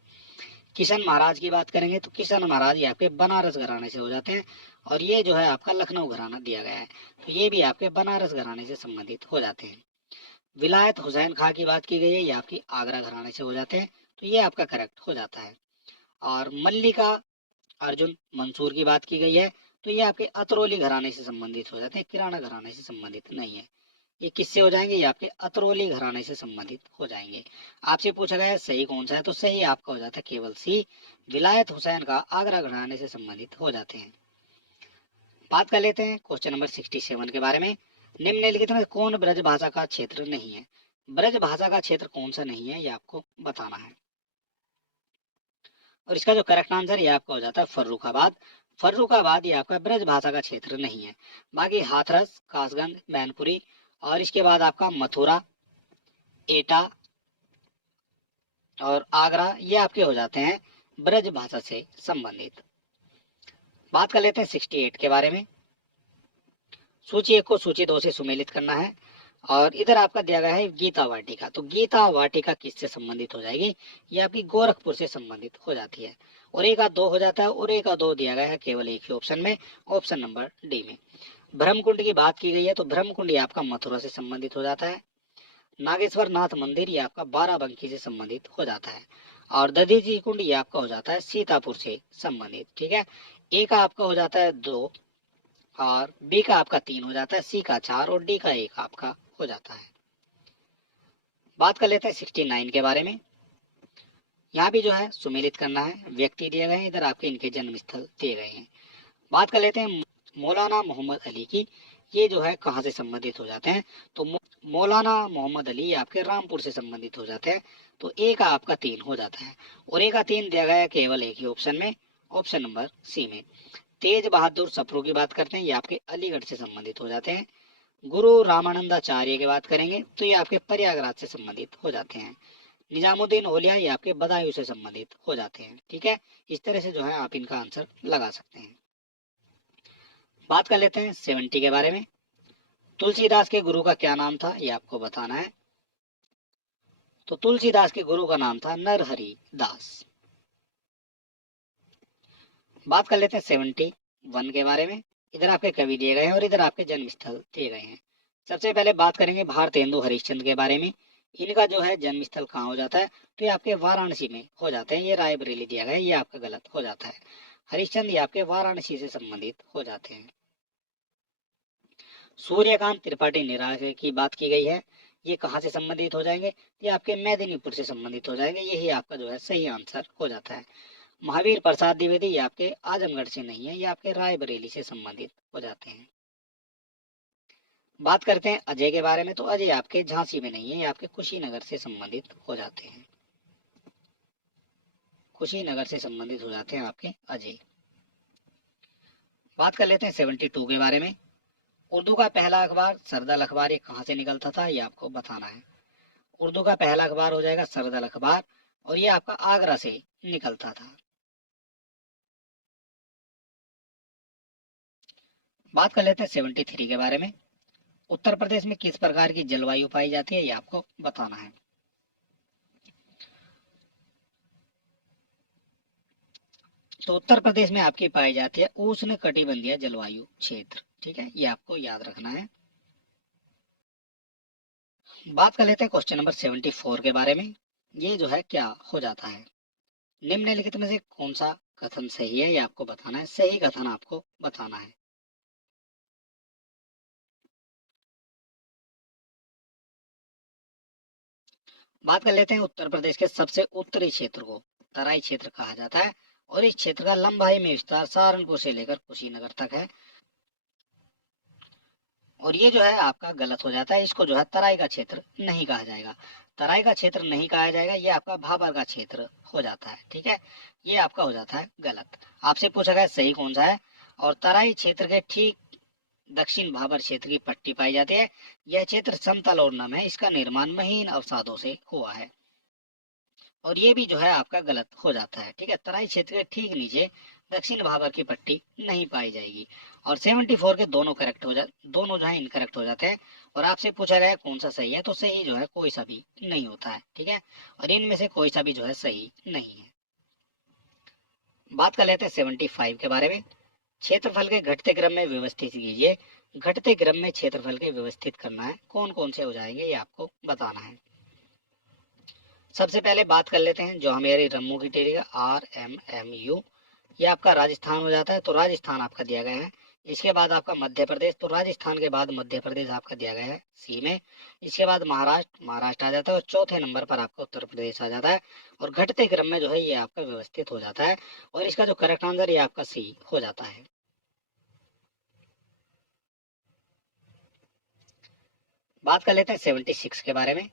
किशन महाराज की बात करेंगे तो किशन महाराज ये आपके बनारस घराने से हो जाते हैं। और ये जो है आपका लखनऊ घराना दिया गया है, तो ये भी आपके बनारस घराने से संबंधित हो जाते हैं। विलायत हुसैन खां की बात की गई है, ये आपकी आगरा घराने से हो जाते हैं, तो ये आपका करेक्ट हो जाता है। और मल्लिका अर्जुन मंसूर की बात की गई है, तो ये आपके अतरौली घराने से संबंधित हो जाते हैं, किराना घराने से संबंधित नहीं है। ये किससे हो जाएंगे, ये आपके अतरौली घराने से संबंधित हो जाएंगे। आपसे पूछा गया है सही कौन सा है, तो सही आपका हो जाता है केवल सी, विलायत हुसैन का आगरा घराने से संबंधित हो जाते हैं। बात कर लेते हैं क्वेश्चन नंबर 67 के बारे में। निम्नलिखित में कौन ब्रज भाषा का क्षेत्र नहीं है? ब्रज भाषा का क्षेत्र कौन सा नहीं है, ये आपको बताना है। और इसका जो करेक्ट आंसर ये आपका हो जाता है फर्रुखाबाद। फर्रुखाबाद ये आपका ब्रज भाषा का क्षेत्र नहीं है। बाकी हाथरस, कासगंज, मैनपुरी और इसके बाद आपका मथुरा, एटा और आगरा ये आपके हो जाते हैं ब्रज भाषा से संबंधित। बात कर लेते हैं 68 के बारे में। सूची 1 को सूची 2 से सुमेलित करना है और इधर आपका दिया गया है गीता वाटिका। तो गीता वाटिका किससे संबंधित हो जाएगी? ये आपकी गोरखपुर से संबंधित हो जाती है। और 1 का 2 हो जाता है और 1 का 2 दिया गया है केवल एक ही ऑप्शन में, ऑप्शन नंबर डी में। ब्रह्मकुंड की बात की गई है तो ब्रह्मकुंड ये आपका मथुरा से संबंधित हो जाता है। नागेश्वर नाथ मंदिर ये आपका बाराबंकी से संबंधित हो जाता है। और दधीची कुंड ये आपका हो जाता है सीतापुर से संबंधित। ठीक है, ए का आपका हो जाता है 2 और बी का आपका 3 हो जाता है, सी का 4 और डी का 1 आपका हो जाता है। बात कर लेते हैं 69 के बारे में। यहाँ भी जो है सुमेलित करना है, व्यक्ति दिए गए हैं, इधर आपके इनके जन्म स्थल दिए गए हैं। बात कर लेते हैं मौलाना मोहम्मद अली की, ये जो है कहाँ से संबंधित हो जाते हैं? तो मौलाना मोहम्मद अली आपके रामपुर से संबंधित हो जाते हैं। तो ए का आपका 3 हो जाता है और ए का 3 दिया गया है केवल एक ही ऑप्शन में, ऑप्शन नंबर सी में। तेज बहादुर सप्रू की बात करते हैं, ये आपके अलीगढ़ से संबंधित हो जाते हैं। गुरु रामानंदाचार्य की बात करेंगे तो ये आपके प्रयागराज से संबंधित हो जाते हैं। निजामुद्दीन औलिया ये आपके बदायूं से संबंधित हो जाते हैं। ठीक है, इस तरह से जो है आप इनका आंसर लगा सकते हैं। बात कर लेते हैं 70 के बारे में। तुलसीदास के गुरु का क्या नाम था, ये आपको बताना है। तो तुलसीदास के गुरु का नाम था नरहरि दास। बात कर लेते हैं 71 के बारे में। इधर आपके कवि दिए गए हैं और इधर आपके जन्म स्थल दिए गए हैं। सबसे पहले बात करेंगे भारतेंदु हरिश्चंद्र के बारे में। इनका जो है जन्म स्थल कहाँ हो जाता है? तो ये आपके वाराणसी में हो जाते हैं। ये रायबरेली दिया गया है, ये आपका गलत हो जाता है। हरिश्चंद्र ये आपके वाराणसी से संबंधित हो जाते हैं। सूर्यकांत त्रिपाठी निराला की बात की गई है, ये कहाँ से संबंधित हो जाएंगे? ये आपके मेदिनीपुर से संबंधित हो जाएंगे। यही आपका जो है सही आंसर हो जाता है। महावीर प्रसाद द्विवेदी ये आपके आजमगढ़ से नहीं है, ये आपके रायबरेली से संबंधित हो जाते हैं। बात करते हैं अजय के बारे में। तो अजय आपके झांसी में नहीं है, ये आपके कुशीनगर से संबंधित हो जाते हैं। कुशीनगर से संबंधित हो जाते हैं आपके अजय। बात कर लेते हैं 72 के बारे में। उर्दू का पहला अखबार सरदल अखबार ये कहाँ से निकलता था, ये आपको बताना है। उर्दू का पहला अखबार हो जाएगा सरदल अखबार और ये आपका आगरा से निकलता था। बात कर लेते हैं 73 के बारे में। उत्तर प्रदेश में किस प्रकार की जलवायु पाई जाती है, ये आपको बताना है। तो उत्तर प्रदेश में आपकी पाई जाती है उष्ण कटिबंधीय जलवायु क्षेत्र। ठीक है, ये आपको याद रखना है। बात कर लेते हैं क्वेश्चन नंबर 74 के बारे में। ये जो है क्या हो जाता है? निम्नलिखित में से कौन सा कथन सही है, ये आपको बताना है। सही कथन आपको बताना है। बात कर लेते हैं उत्तर प्रदेश के सबसे उत्तरी क्षेत्र को तराई क्षेत्र कहा जाता है और इस क्षेत्र का लंबाई में विस्तार सहारनपुर से लेकर कुशीनगर तक है। और ये जो है आपका गलत हो जाता है, इसको जो है तराई का क्षेत्र नहीं कहा जाएगा। तराई का क्षेत्र नहीं कहा जाएगा, ये आपका भाबर का क्षेत्र हो जाता है। ठीक है, ये आपका हो जाता है गलत। आपसे पूछा गया सही कौन सा है, और तराई क्षेत्र के ठीक दक्षिण भाबर क्षेत्र की पट्टी पाई जाती है। यह क्षेत्र समतल और नम है, इसका निर्माण महीन अवसादों से हुआ है। और ये भी जो है आपका गलत हो जाता है। ठीक है, तराई क्षेत्र के ठीक नीचे दक्षिण भाबर की पट्टी नहीं पाई जाएगी। और 74 के दोनों करेक्ट हो जाते, दोनों जो है इनकरेक्ट हो जाते हैं। और आपसे पूछा गया कौन सा सही है, तो सही जो है कोई सा भी नहीं होता है। ठीक है, और इनमें से कोई सा भी जो है सही नहीं है। बात कर लेते हैं 75 के बारे में। क्षेत्रफल के घटते क्रम में व्यवस्थित कीजिए। घटते क्रम में क्षेत्रफल के व्यवस्थित करना है, कौन कौन से हो जाएंगे ये आपको बताना है। सबसे पहले बात कर लेते हैं जो हमारी रम्मू की टेरी का RMMU, ये आपका राजस्थान हो जाता है। तो राजस्थान आपका दिया गया है। इसके बाद आपका मध्य प्रदेश, तो राजस्थान के बाद मध्य प्रदेश आपका दिया गया है सी में। इसके बाद महाराष्ट्र आ जाता है और चौथे नंबर पर आपका उत्तर प्रदेश आ जाता है। और घटते क्रम में जो है ये आपका व्यवस्थित हो जाता है और इसका जो करेक्ट आंसर ये आपका सी हो जाता है। बात कर लेते हैं 76 के बारे में।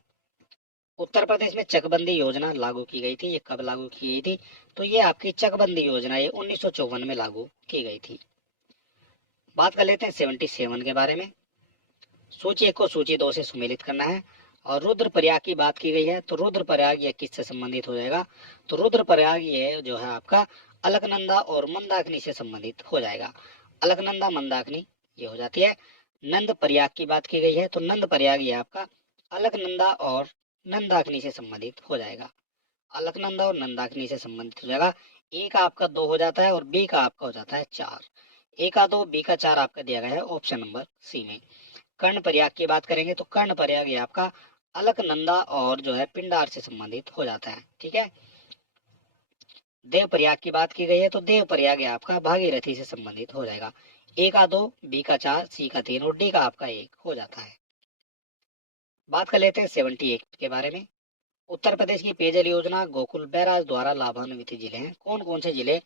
उत्तर प्रदेश में चकबंदी योजना लागू की गई थी। ये कब लागू की गई थी? तो ये आपकी चकबंदी योजना ये 1954 में लागू की गई थी। बात कर लेते हैं 77 के बारे में। सूची 1 को सूची 2 से सुमेलित करना है और रुद्रप्रयाग की बात की गई है। तो रुद्रप्रयाग ये किससे संबंधित हो जाएगा? तो रुद्रप्रयाग ये जो है आपका अलकनंदा और मंदाकिनी से संबंधित हो जाएगा। अलकनंदा मंदाकिनी ये हो जाती है। नंद प्रयाग की बात की गई है तो नंद प्रयाग ये आपका अलकनंदा और नंदाकिनी से संबंधित हो जाएगा। अलकनंदा और नंदाकिनी से संबंधित हो जाएगा। ए का आपका 2 हो जाता है और बी का आपका हो जाता है 4। ए का 2 बी का 4 आपका दिया गया है ऑप्शन नंबर सी में। कर्ण प्रयाग की बात करेंगे तो कर्ण प्रयाग ये आपका अलकनंदा और जो है पिंडार से संबंधित हो जाता है। ठीक है। देव प्रयाग की बात की गई है तो देव प्रयाग ये आपका भागीरथी से संबंधित हो जाएगा। ए का 2 बी का 4 सी का 3 और डी का आपका 1 हो जाता है। बात कर लेते हैं 78 के बारे में। उत्तर प्रदेश की पेयजल योजना गोकुल बैराज द्वारा लाभान्वित जिले हैं। कौन कौन से जिले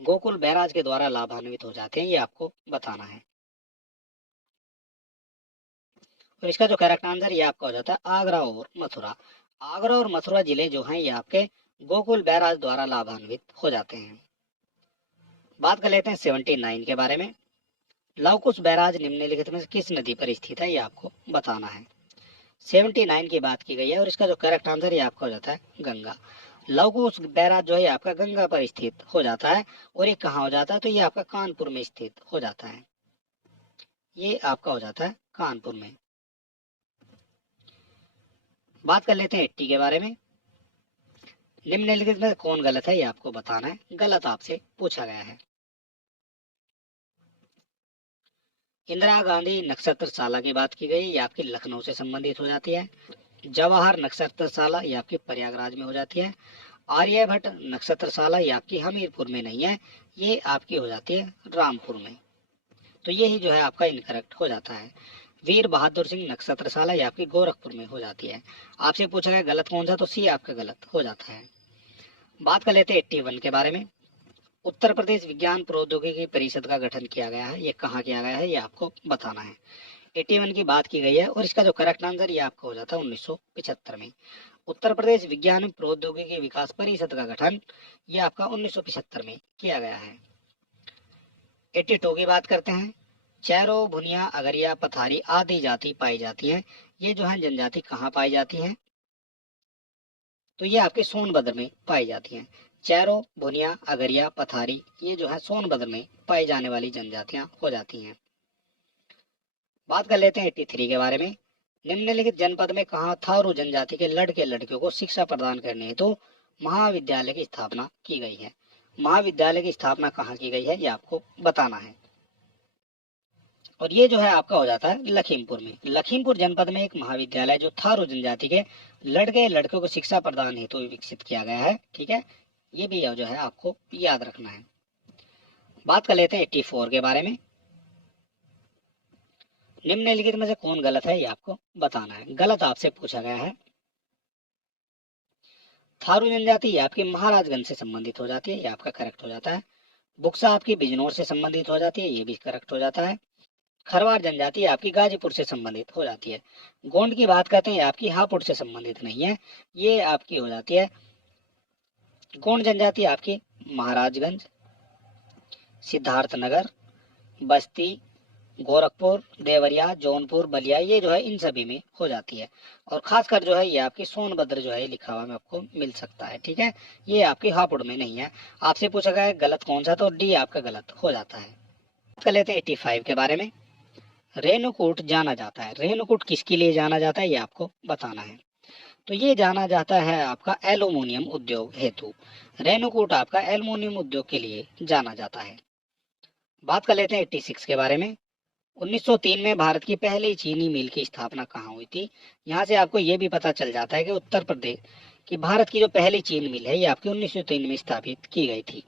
गोकुल बैराज के द्वारा लाभान्वित हो जाते हैं ये आपको बताना है। और इसका जो करेक्ट आंसर ये आपका हो जाता है आगरा और मथुरा। आगरा और मथुरा जिले जो हैं ये आपके गोकुल बैराज द्वारा लाभान्वित हो जाते हैं। बात कर लेते हैं 79 के बारे में। लवकुश बैराज निम्नलिखित में से किस नदी पर स्थित है ये आपको बताना है। 79 की बात की गई है और इसका जो करेक्ट आंसर ये आपका हो जाता है गंगा। लवकुश बैराज जो है आपका गंगा पर स्थित हो जाता है और ये कहाँ हो जाता है? तो ये आपका कानपुर में स्थित हो जाता है। ये आपका हो जाता है कानपुर में। बात कर लेते हैं 80 के बारे में। निम्नलिखित में कौन गलत है ये आपको बताना है। गलत आपसे पूछा गया है। इंदिरा गांधी नक्षत्रशाला की बात की गई, ये आपकी लखनऊ से संबंधित हो जाती है। जवाहर नक्षत्रशाला ये आपकी प्रयागराज में हो जाती है। आर्यभट्ट नक्षत्रशाला ये आपकी हमीरपुर में नहीं है, ये आपकी हो जाती है रामपुर में। तो यही जो है आपका इनकरेक्ट हो जाता है। वीर बहादुर सिंह नक्षत्रशाला ये आपकी गोरखपुर में हो जाती है। आपसे पूछा गया गलत कौन सा, तो सी आपका गलत हो जाता है। बात कर लेते हैं 81 के बारे में। उत्तर प्रदेश विज्ञान प्रौद्योगिकी परिषद का गठन किया गया है, ये कहाँ किया गया है ये आपको बताना है। 81 की बात की गई है और इसका जो करेक्ट आंसर ये आपका हो जाता है 1975 में। उत्तर प्रदेश विज्ञान प्रौद्योगिकी विकास परिषद का गठन ये आपका 1975 में किया गया है। 82 की बात करते हैं। चैरो, भुनिया, अगरिया, पथारी आदि जाति पाई जाती है। ये जो है जनजाति कहाँ पाई जाती है? तो ये आपके सोनभद्र में पाई जाती हैं। चैरो, भुनिया, अगरिया, पथारी ये जो है सोनभद्र में पाई जाने वाली जनजातियां हो जाती हैं। बात कर लेते हैं 83 के बारे में। निम्नलिखित जनपद में कहा थारू जनजाति के लड़के लड़कियों को शिक्षा प्रदान करने हेतु महाविद्यालय की स्थापना की गई है। महाविद्यालय की स्थापना कहाँ की गई है ये आपको बताना है। और ये जो है आपका हो जाता है लखीमपुर में। लखीमपुर जनपद में एक महाविद्यालय जो थारू जनजाति के लड़के लड़कियों को शिक्षा प्रदान हेतु विकसित किया गया है। ठीक है, ये भी जो है आपको याद रखना है। बात कर लेते हैं 84 के बारे में। निम्नलिखित में से कौन गलत है ये आपको बताना है। गलत आपसे पूछा गया है। थारू जनजाति ये आपकी महाराजगंज से संबंधित हो जाती है, ये आपका करेक्ट हो जाता है। बुक्सा आपकी बिजनौर से संबंधित हो जाती है, ये भी करेक्ट हो जाता है। खरवार जनजाति आपकी गाजीपुर से संबंधित हो जाती है। गोंड की बात करते हैं आपकी हापुड़ से संबंधित नहीं है, ये आपकी हो जाती है। गोंड जनजाति आपकी महाराजगंज, सिद्धार्थनगर, बस्ती, गोरखपुर, देवरिया, जौनपुर, बलिया ये जो है इन सभी में हो जाती है। और खासकर जो है ये आपकी सोनभद्र जो है लिखा हुआ में आपको मिल सकता है। ठीक है, ये आपकी हापुड़ में नहीं है। आपसे पूछा गया है गलत कौन सा, तो डी आपका गलत हो जाता है। कर लेते हैं 85 के बारे में। रेणुकूट जाना जाता है। रेणुकूट किसके लिए जाना जाता है ये आपको बताना है। तो ये जाना जाता है आपका एल्यूमिनियम उद्योग हेतु। रेणुकूट आपका एल्यूमिनियम उद्योग के लिए जाना जाता है। बात कर लेते हैं 86 के बारे में। 1903 में भारत की पहली चीनी मिल की स्थापना कहाँ हुई थी? यहाँ से आपको ये भी पता चल जाता है कि उत्तर प्रदेश की भारत की जो पहली चीनी मिल है ये आपकी 1903 में स्थापित की गई थी।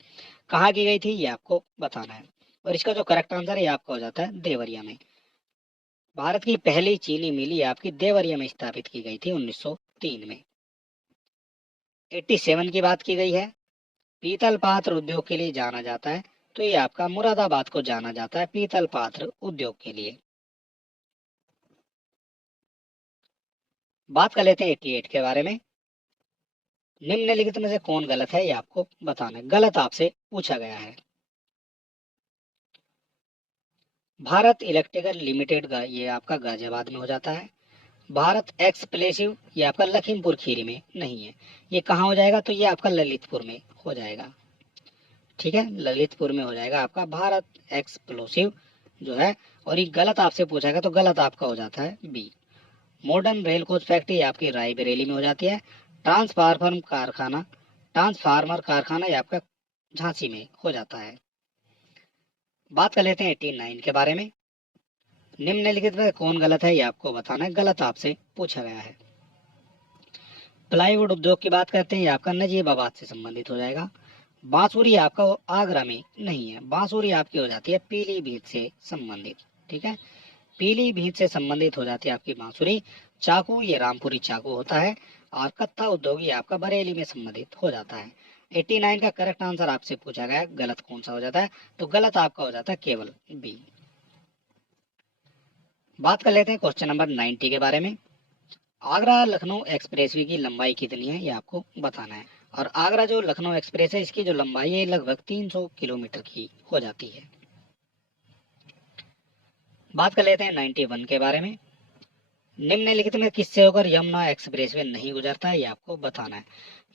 कहाँ की गई थी ये आपको बताना है। और इसका जो करेक्ट आंसर है आपका हो जाता है देवरिया में। भारत की पहली चीनी मिल आपकी देवरिया में स्थापित की गई थी 1903 में। 87 की बात की गई है। पीतल पात्र उद्योग के लिए जाना जाता है, तो ये आपका मुरादाबाद को जाना जाता है पीतल पात्र उद्योग के लिए। बात कर लेते हैं 88 के बारे में। निम्नलिखित में से कौन गलत है ये आपको बताना है। गलत आपसे पूछा गया है। भारत इलेक्ट्रिकल लिमिटेड का ये आपका गाजियाबाद में हो जाता है। भारत एक्सप्लेसिव ये आपका लखीमपुर खीरी में नहीं है। ये कहाँ हो जाएगा, तो ये आपका ललितपुर में हो जाएगा। ठीक है, ललितपुर में हो जाएगा आपका भारत एक्सप्लोसिव जो है। और ये गलत आपसे पूछेगा तो गलत आपका हो जाता है B. Modern rail coach factory आपकी रायबरेली में हो जाती है। ट्रांसफार्मर कारखाना ये आपका झांसी में हो जाता है। बात कर लेते हैं 89 के बारे में। निम्नलिखित में कौन गलत है ये आपको बताना है। गलत आपसे पूछा गया है। प्लाईवुड उद्योग की बात करते हैं, ये आपका नजीबाबाद से संबंधित हो जाएगा। बांसुरी आपका आगरा में नहीं है। बांसुरी आपकी हो जाती है पीलीभीत से संबंधित। ठीक है, पीलीभीत से संबंधित हो जाती है आपकी बांसुरी। चाकू ये रामपुरी चाकू होता है। और कत्था उद्योग ये आपका बरेली में संबंधित हो जाता है। 89 का करेक्ट आंसर आपसे पूछा गया है, गलत कौन सा हो जाता है, तो गलत आपका हो जाता है केवल बी। बात कर लेते हैं क्वेश्चन नंबर 90 के बारे में। आगरा लखनऊ एक्सप्रेसवे की लंबाई कितनी है ये आपको बताना है। और आगरा जो लखनऊ एक्सप्रेस है इसकी जो लंबाई है लगभग 300 किलोमीटर की हो जाती है। बात कर लेते हैं 91 के बारे में। निम्नलिखित में किससे होकर यमुना एक्सप्रेसवे नहीं गुजरता है ये आपको बताना है।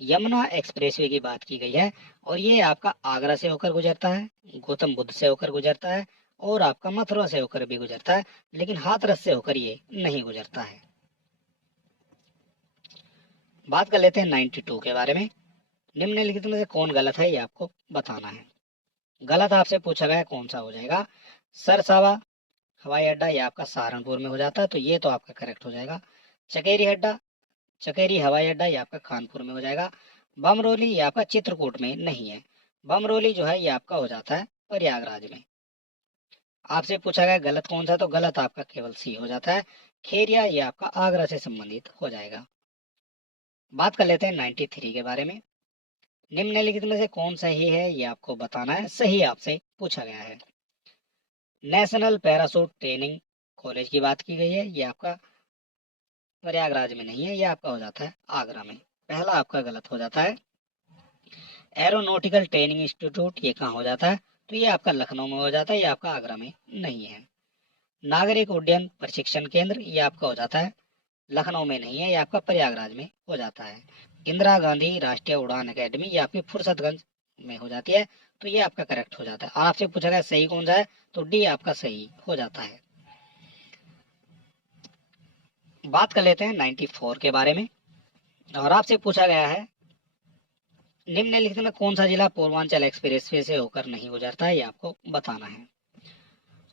यमुना एक्सप्रेसवे की बात की गई है और ये आपका आगरा से होकर गुजरता है, गौतम बुद्ध से होकर गुजरता है और आपका मथुरा से होकर भी गुजरता है, लेकिन हाथरस से होकर ये नहीं गुजरता है। बात कर लेते हैं 92 के बारे में। निम्नलिखित में से कौन गलत है ये आपको बताना है। गलत आपसे पूछा गया है, कौन सा हो जाएगा। सरसावा हवाई अड्डा ये आपका सहारनपुर में हो जाता है, तो ये तो आपका करेक्ट हो जाएगा। चकेरी हवाई अड्डा ये आपका कानपुर में हो जाएगा। बमरोली ये आपका चित्रकूट में नहीं है। बमरोली जो है ये आपका हो जाता है प्रयागराज में। आपसे पूछा गया गलत कौन सा, तो गलत आपका केवल सी हो जाता है। खेरिया ये आपका आगरा से संबंधित हो जाएगा। बात कर लेते हैं 93 के बारे में। निम्नलिखित में से कौन सही है ये आपको बताना है। सही आपसे पूछा गया है। नेशनल पैराशूट ट्रेनिंग कॉलेज की बात की गई है, ये आपका प्रयागराज में नहीं है, ये आपका हो जाता है आगरा में। पहला आपका गलत हो जाता है। एरोनॉटिकल ट्रेनिंग इंस्टीट्यूट ये कहाँ हो जाता है, तो ये आपका लखनऊ में हो जाता है, ये आपका आगरा में नहीं है। नागरिक उड्डयन प्रशिक्षण केंद्र ये आपका हो जाता है लखनऊ में नहीं है, ये आपका प्रयागराज में हो जाता है। इंदिरा गांधी राष्ट्रीय उड़ान अकेडमी ये आपकी फुर्सतगंज में हो जाती है, तो ये आपका करेक्ट हो जाता है। और आपसे पूछा गया सही कौन सा है, तो डी आपका सही हो जाता है। बात कर लेते हैं 94 के बारे में। और आपसे पूछा गया है निम्नलिखित में कौन सा जिला पूर्वांचल एक्सप्रेसवे से होकर नहीं गुजरता है, ये आपको बताना है।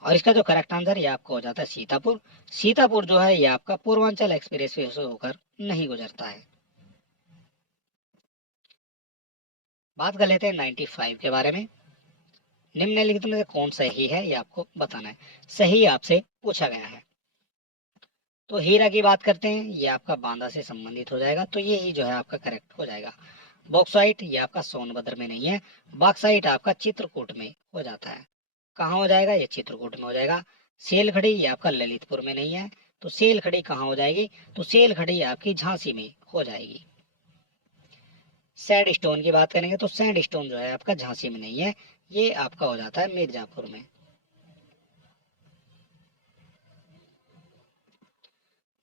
और इसका जो करेक्ट आंसर ये आपको हो जाता है सीतापुर। सीतापुर जो है ये आपका पूर्वांचल एक्सप्रेसवे से होकर नहीं गुजरता है। बात कर लेते हैं 95 के बारे में। निम्नलिखित में से कौन सही है ये आपको बताना है। सही आपसे पूछा गया है। तो हीरा की बात करते हैं, ये आपका बांदा से संबंधित हो जाएगा, तो ये ही जो है आपका करेक्ट हो जाएगा। बॉक्साइट ये आपका सोनभद्र में नहीं है। बॉक्साइट आपका चित्रकूट में हो जाता है। कहाँ हो जाएगा, ये चित्रकूट में हो जाएगा। सेलखड़ी ये आपका ललितपुर में नहीं है, तो सेलखड़ी कहाँ हो जाएगी, तो सेलखड़ी आपकी झांसी में हो जाएगी। सैंड स्टोन की बात करेंगे तो सैंड स्टोन जो है आपका झांसी में नहीं है, ये आपका हो जाता है मिर्जापुर में।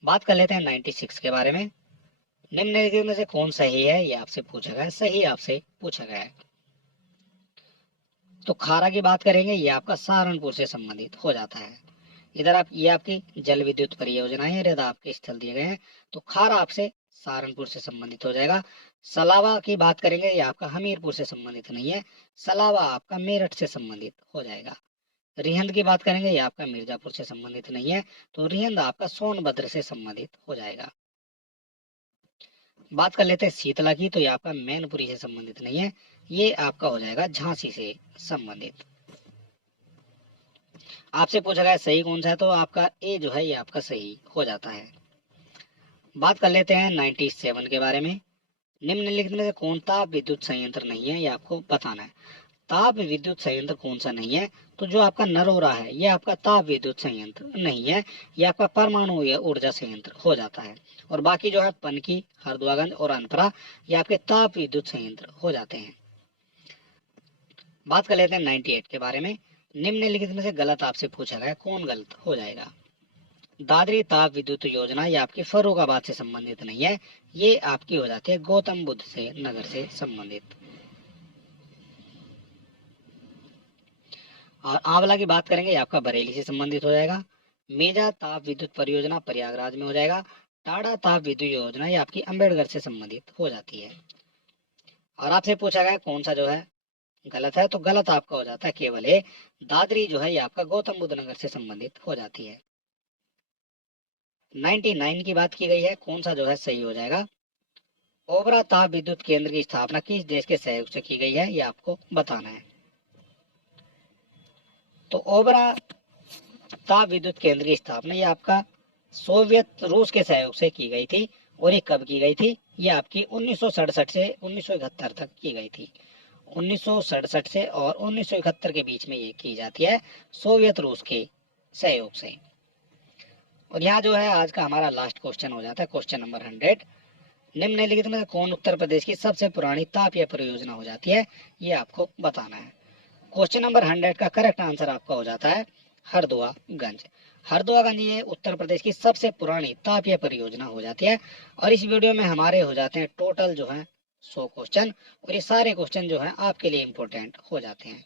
बात कर लेते हैं 96 के बारे में। निम्नलिखित में से कौन सही है ये आपसे पूछा गया है। सही आपसे पूछा गया है। तो खारा की बात करेंगे, ये आपका सहारनपुर से संबंधित हो जाता है। इधर आप ये आपकी जल विद्युत परियोजनाएं हैं, इधर आपके स्थल दिए गए हैं, तो खारा आपसे सहारनपुर से संबंधित हो जाएगा। सलावा की बात करेंगे, ये आपका हमीरपुर से संबंधित नहीं है, सलावा आपका मेरठ से संबंधित हो जाएगा। रिहंद की बात करेंगे, ये आपका मिर्जापुर से संबंधित नहीं है, तो रिहंद आपका सोनभद्र से संबंधित हो जाएगा। बात कर लेते हैं शीतला की, तो ये आपका मैनपुरी से संबंधित नहीं है, ये आपका हो जाएगा झांसी से संबंधित। आपसे पूछा गया सही कौन सा है, तो आपका ए जो है ये आपका सही हो जाता है। बात कर लेते हैं 97 के बारे में। निम्नलिखित में से कौन ताप विद्युत संयंत्र नहीं है, ये आपको बताना है। ताप विद्युत संयंत्र कौन सा नहीं है? तो जो आपका नरोरा है ये आपका ताप विद्युत संयंत्र नहीं है, ये आपका परमाणु या ऊर्जा संयंत्र हो जाता है। और बाकी जो है पनकी, हरदुआगंज और अनपरा ये आपके ताप विद्युत संयंत्र हो जाते हैं। बात कर लेते हैं 98 के बारे में। निम्नलिखित में से गलत आपसे पूछा गया, कौन गलत हो जाएगा? दादरी ताप विद्युत योजना ये आपकी फर्रुखाबाद से संबंधित नहीं है, ये आपकी हो जाती है गौतम बुद्ध से नगर से संबंधित। और आंवला की बात करेंगे, ये आपका बरेली से संबंधित हो जाएगा। मेजा ताप विद्युत परियोजना प्रयागराज में हो जाएगा। टाडा ताप विद्युत योजना ये आपकी अम्बेडकर से संबंधित हो जाती है। और आपसे पूछा गया कौन सा जो है गलत है, तो गलत आपका हो जाता है केवल है दादरी जो है ये आपका गौतम बुद्ध नगर से संबंधित हो जाती है। 99 की बात की गई है, कौन सा जो है सही हो जाएगा? ओबरा ताप विद्युत केंद्र की स्थापना किस देश के सहयोग से की गई है, ये आपको बताना है। तो ओबरा ताप विद्युत केंद्र की स्थापना ये आपका सोवियत रूस के सहयोग से की गई थी। और ये कब की गई थी? ये आपकी 1967 से 1971 तक की गई थी। 1967 से और 1971 के बीच में ये की जाती है सोवियत रूस के सहयोग से। और यहाँ जो है आज का हमारा लास्ट क्वेश्चन हो जाता है, क्वेश्चन नंबर 100। निम्नलिखित में कौन उत्तर प्रदेश की सबसे पुरानी ताप परियोजना हो जाती है, ये आपको बताना है। क्वेश्चन नंबर 100 का करेक्ट आंसर आपका हो जाता है हरदुआगंज। हरदुआगंज ये उत्तर प्रदेश की सबसे पुरानी ताप परियोजना हो जाती है। और इस वीडियो में हमारे हो जाते हैं टोटल जो है 100 क्वेश्चन, और ये सारे क्वेश्चन जो है आपके लिए इम्पोर्टेंट हो जाते हैं।